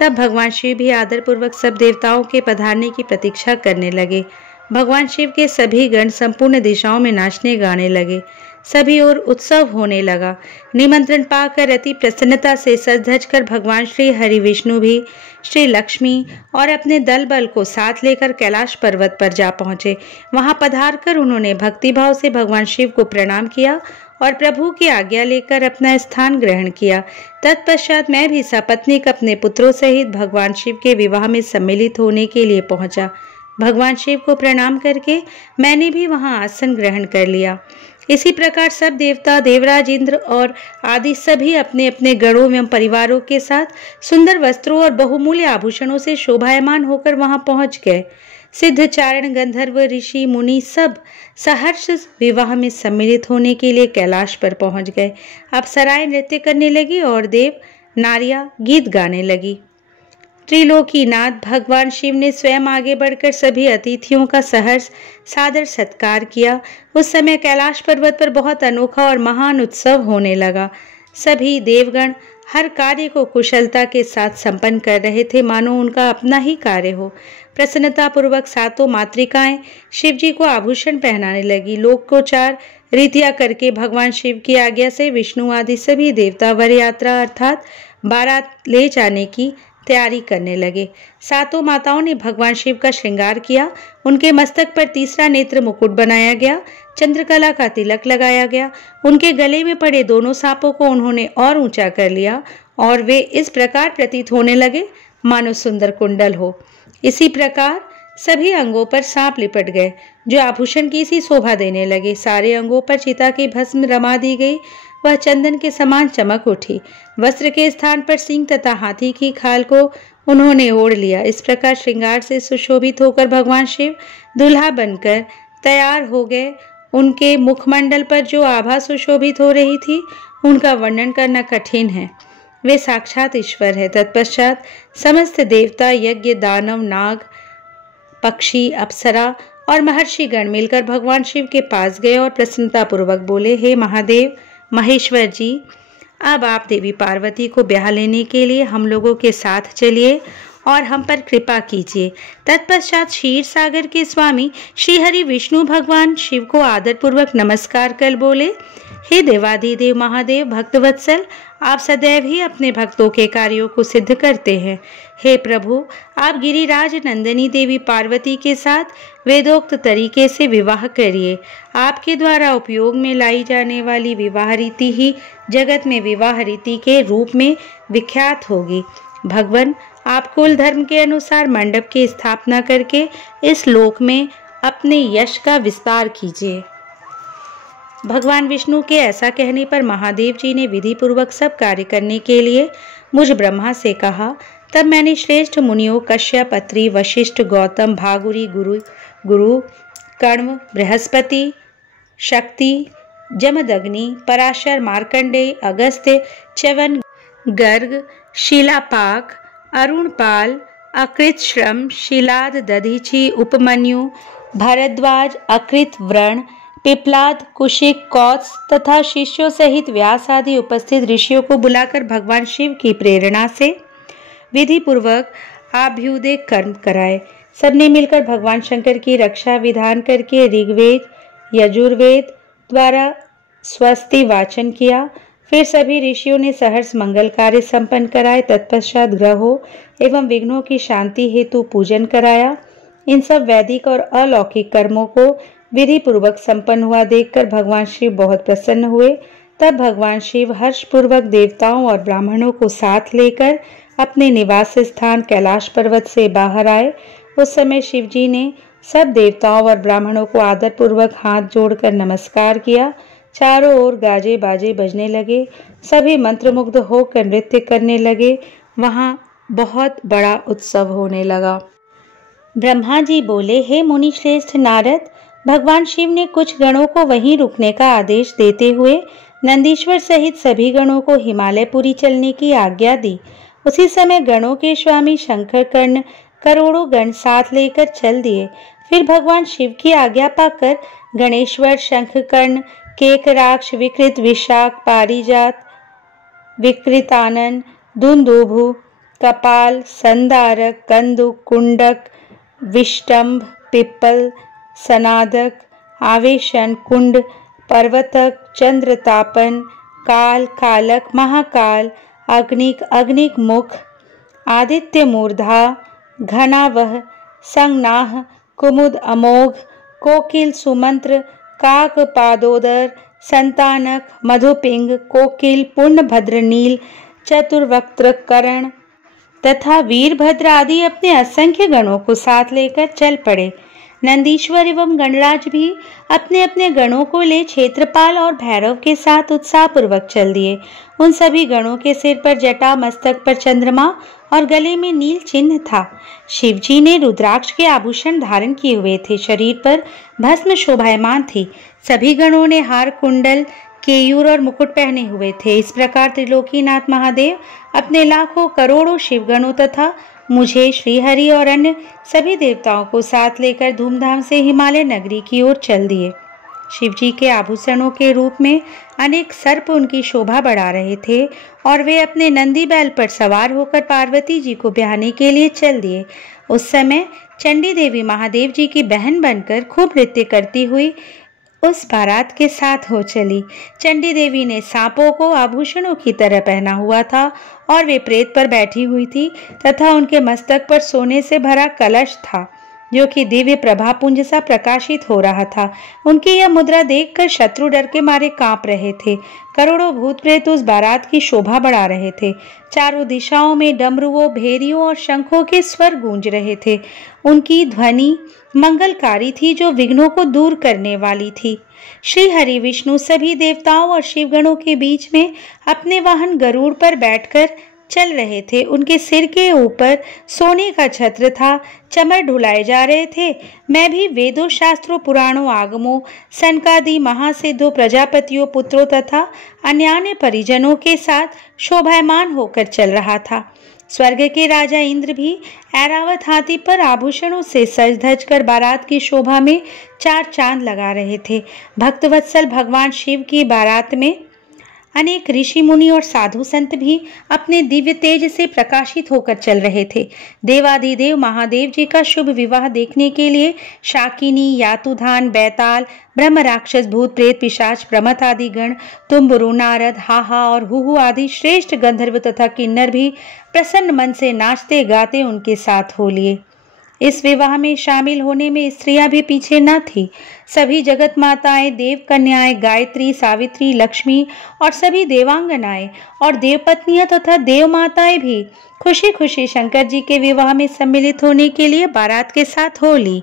तब भगवान शिव भी आदर पूर्वक सब देवताओं के पधारने की प्रतीक्षा करने लगे। भगवान शिव के सभी गण संपूर्ण दिशाओं में नाचने गाने लगे। सभी ओर उत्सव होने लगा। निमंत्रण पाकर अति प्रसन्नता से सज धज कर भगवान श्री हरि विष्णु भी श्री लक्ष्मी और अपने दल बल को साथ लेकर कैलाश पर्वत पर जा पहुंचे। वहां पधार कर उन्होंने भक्तिभाव से भगवान शिव को प्रणाम किया और प्रभु की आज्ञा लेकर अपना स्थान ग्रहण किया। तत्पश्चात मैं भी सपत्नीक अपने पुत्रों सहित भगवान शिव के विवाह में सम्मिलित होने के लिए पहुंचा। भगवान शिव को प्रणाम करके मैंने भी वहां आसन ग्रहण कर लिया। इसी प्रकार सब देवता, देवराज इंद्र और आदि सभी अपने अपने गणों एवं परिवारों के साथ सुंदर वस्त्रों और बहुमूल्य आभूषणों से शोभायमान होकर वहां पहुंच गए। सिद्ध, चारण, गंधर्व, ऋषि, मुनि सब सहर्ष विवाह में सम्मिलित होने के लिए कैलाश पर पहुंच गए। अप्सराएं नृत्य करने लगी और देव नारियां गीत गाने लगी। त्रिलोकीनाथ भगवान शिव ने स्वयं आगे बढ़कर सभी अतिथियों का सहर्ष सादर सत्कार किया। उस समय कैलाश पर्वत पर बहुत अनोखा और महान उत्सव होने लगा। सभी देवगण हर कार्य को कुशलता के साथ संपन्न कर रहे थे, मानो उनका अपना ही कार्य हो। प्रसन्नता पूर्वक सातों मातृकाएं शिव जी को आभूषण पहनाने लगी। लोकोचार रीतियां करके भगवान शिव की आज्ञा से विष्णु आदि सभी देवता वर यात्रा अर्थात बारात ले जाने की तैयारी करने लगे। सातों माताओं ने भगवान शिव का श्रृंगार किया। उनके मस्तक पर तीसरा नेत्र मुकुट बनाया गया, चंद्रकला का तिलक लगाया गया। उनके गले में पड़े दोनों सांपों को उन्होंने और ऊंचा कर लिया और वे इस प्रकार प्रतीत होने लगे मानो सुंदर कुंडल हो। इसी प्रकार सभी अंगों पर सांप लिपट गए जो आभूषण की सी शोभा देने लगे। सारे अंगों पर चिता की भस्म रमा दी गई, वह चंदन के समान चमक उठी। वस्त्र के स्थान पर सिंह तथा हाथी की खाल को उन्होंने ओढ़ लिया। इस प्रकार श्रृंगार से सुशोभित होकर भगवान शिव दुल्हा बनकर तैयार हो गए। उनके मुखमंडल पर जो आभा सुशोभित हो रही थी उनका वर्णन करना कठिन है। वे साक्षात ईश्वर है। तत्पश्चात समस्त देवता, यज्ञ, दानव, नाग, पक्षी, अप्सरा और महर्षि गण मिलकर भगवान शिव के पास गए और प्रसन्नता पूर्वक बोले, हे महादेव महेश्वर जी, अब आप देवी पार्वती को ब्याह लेने के लिए हम लोगों के साथ चलिए और हम पर कृपा कीजिए। तत्पश्चात क्षीर सागर के स्वामी श्री हरि विष्णु भगवान शिव को आदर पूर्वक नमस्कार कर बोले, हे देवाधिदेव महादेव भक्तवत्सल, आप सदैव ही अपने भक्तों के कार्यों को सिद्ध करते हैं। हे प्रभु, आप गिरिराज नंदिनी देवी पार्वती के साथ वेदोक्त तरीके से विवाह करिए। आपके द्वारा उपयोग में लाई जाने वाली विवाह रीति ही जगत में विवाह रीति के रूप में विख्यात होगी। भगवान, आप कुल धर्म के अनुसार मंडप की स्थापना करके इस लोक में अपने यश का विस्तार कीजिए। भगवान विष्णु के ऐसा कहने पर महादेव जी ने विधि पूर्वक सब कार्य करने के लिए मुझ ब्रह्मा से कहा। तब मैंने श्रेष्ठ मुनियों कश्यप, अत्रि, वशिष्ठ, गौतम, भागुरी, गुरु, कर्म, बृहस्पति, शक्ति, जमदग्नि, पराशर, मार्कंडेय, अगस्त्य, च्यवन, गर्ग, शिलापाक, अरुणपाल, अकृतश्रम, शिलाद, दधीचि, उपमन्यु, भरद्वाज, अकृत व्रण, पिपलाद, कुशिक, कौत्स तथा शिष्यों सहित व्यास आदि उपस्थित ऋषियों को बुलाकर भगवान शिव की प्रेरणा से विधि पूर्वक आभ्युदय कर्म कराए। सबने मिलकर भगवान शंकर की रक्षा विधान करके ऋग्वेद, यजुर्वेद द्वारा स्वस्ति वाचन किया। फिर सभी ऋषियों ने सहर्ष मंगल कार्य संपन्न कराए। तत्पश्चात ग्रहों एवं विघ्नों की शांति हेतु पूजन कराया। इन सब वैदिक और अलौकिक कर्मों को विधि पूर्वक संपन्न हुआ देखकर भगवान शिव बहुत प्रसन्न हुए। तब भगवान शिव हर्ष पूर्वक देवताओं और ब्राह्मणों को साथ लेकर अपने निवास स्थान कैलाश पर्वत से बाहर आए। उस समय शिवजी ने सब देवताओं और ब्राह्मणों को आदरपूर्वक हाथ जोड़कर नमस्कार किया। चारों ओर गाजे बाजे बजने लगे, सभी मंत्रमुग्ध होकर नृत्य करने लगे। वहाँ बहुत बड़ा उत्सव होने लगा। ब्रह्मा जी बोले, हे मुनि श्रेष्ठ नारद, भगवान शिव ने कुछ गणों को वहीं रुकने का आदेश देते हुए नंदीश्वर सहित सभी गणों को हिमालयपुरी चलने की आज्ञा दी। उसी समय गणों के स्वामी शंकर कर्ण करोड़ों गण साथ लेकर चल दिए। फिर भगवान शिव की आज्ञा पाकर गणेश्वर, शंखकर्ण, केकराक्ष, विकृत, विशाख, पारिजात, विकृतानन, दुंदुभु, कपाल, संदारक, कंदुक, कुंडक, विष्टंभ, पिप्पल, सनादक, आवेशन, कुंड, पर्वतक, चंद्रतापन, काल, कालक, महाकाल, अग्निक, अग्निक मुख, आदित्य मूर्धा, घनावह, संज्ञाह, कुमुद अमोघ, कोकिल, सुमंत्र, काक, पादोदर, संतानक, मधुपिंग, कोकिल, पूर्णभद्र, नील, चतुर्वक्त्र, करण तथा वीरभद्र आदि अपने असंख्य गणों को साथ लेकर चल पड़े। नंदीश्वर एवं गणराज भी अपने अपने गणों को ले क्षेत्रपाल और भैरव के साथ उत्साहपूर्वक चल दिए। उन सभी गणों के सिर पर जटा, मस्तक पर चंद्रमा और गले में नील चिन्ह था। शिवजी ने रुद्राक्ष के आभूषण धारण किए हुए थे, शरीर पर भस्म शोभायमान थी। सभी गणों ने हार, कुंडल, केयूर और मुकुट पहने हुए थे। इस प्रकार त्रिलोकीनाथ महादेव अपने लाखों करोड़ों शिवगणों तथा मुझे, श्रीहरि और अन्य सभी देवताओं को साथ लेकर धूमधाम से हिमालय नगरी की ओर चल दिए। शिवजी के आभूषणों के रूप में अनेक सर्प उनकी शोभा बढ़ा रहे थे और वे अपने नंदी बैल पर सवार होकर पार्वती जी को ब्याहने के लिए चल दिए। उस समय चंडी देवी महादेव जी की बहन बनकर खूब नृत्य करती हुई उस बारात के साथ हो चली। चंडी देवी ने सांपों को आभूषणों की तरह पहना हुआ था और वे प्रेत पर बैठी हुई थी तथा उनके मस्तक पर सोने से भरा कलश था जो कि दिव्य प्रभापुंज सा प्रकाशित हो रहा था। उनकी यह मुद्रा देखकर शत्रु डर के मारे कांप रहे थे। करोड़ों भूत प्रेत उस बारात की शोभा बढ़ा रहे थे। चारों दिशाओं में डमरुओं, भेरियों और शंखों के स्वर गूंज रहे थे। उनकी ध्वनि मंगलकारी थी जो विघ्नों को दूर करने वाली थी। श्री हरि विष्णु सभी देवताओं और शिवगणों के बीच में अपने वाहन गरुड़ पर बैठकर चल रहे थे। उनके सिर के ऊपर सोने का छत्र था। चमर ढुलाए जा रहे थे। मैं भी वेदों, शास्त्रों, पुराणों, आगमों, सनकादि महासिद्धों, प्रजापतियों, पुत्रों तथा अन्यान्य परिजनों के साथ शोभायमान होकर चल रहा था। स्वर्ग के राजा इंद्र भी ऐरावत हाथी पर आभूषणों से सज धज कर बारात की शोभा में चार चांद लगा रहे थे। भक्तवत्सल भगवान शिव की बारात में अनेक ऋषि मुनि और साधु संत भी अपने दिव्य तेज से प्रकाशित होकर चल रहे थे। देवाधिदेव महादेव जी का शुभ विवाह देखने के लिए शाकिनी, यातुधान, बैताल, ब्रह्म, राक्षस, भूत, प्रेत, पिशाच, प्रमथ आदि गण, तुम्बुरु, नारद, हाहा और हुहु आदि श्रेष्ठ गंधर्व तथा किन्नर भी प्रसन्न मन से नाचते गाते उनके साथ हो लिए। इस विवाह में शामिल होने में स्त्रियां भी पीछे न थी। सभी जगत माताएं, देव कन्याएं, गायत्री, सावित्री, लक्ष्मी और सभी देवांगनाएं और देवपत्नियां तथा देव माताएं भी खुशी खुशी शंकर जी के विवाह में सम्मिलित होने के लिए बारात के साथ हो ली।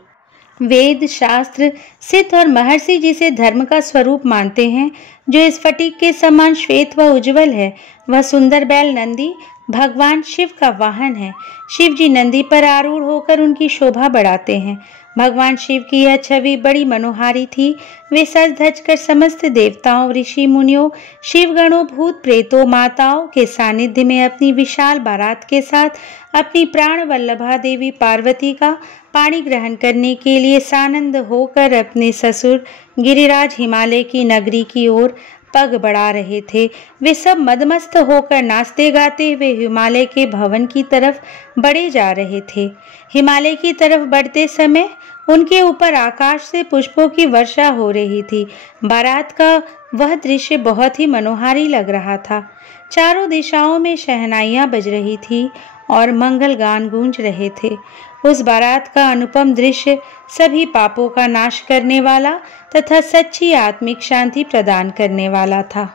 वेद, शास्त्र, सिद्ध और महर्षि जिसे धर्म का स्वरूप मानते हैं, जो स्फटिक के समान श्वेत व उज्जवल है, वह सुंदर बैल नंदी भगवान शिव का वाहन है। शिव जी नंदी पर आरूढ़ होकर उनकी शोभा बढ़ाते हैं। भगवान शिव की यह छवि बड़ी मनोहारी थी। वे सज धज कर समस्त देवताओं, ऋषि मुनियों, शिवगणों, भूत प्रेतों, माताओं के सानिध्य में अपनी विशाल बारात के साथ अपनी प्राण वल्लभा देवी पार्वती का पाणी ग्रहण करने के लिए सानंद होकर अपने ससुर गिरिराज हिमालय की नगरी की ओर पग बढ़ा रहे थे। वे सब मदमस्त होकर नाचते गाते हुए हिमालय के भवन की तरफ बढ़े जा रहे थे। हिमालय की तरफ बढ़ते समय उनके ऊपर आकाश से पुष्पों की वर्षा हो रही थी। बारात का वह दृश्य बहुत ही मनोहारी लग रहा था। चारों दिशाओं में शहनाइयां बज रही थी और मंगल गान गूंज रहे थे। उस बारात का अनुपम दृश्य सभी पापों का नाश करने वाला तथा सच्ची आत्मिक शांति प्रदान करने वाला था।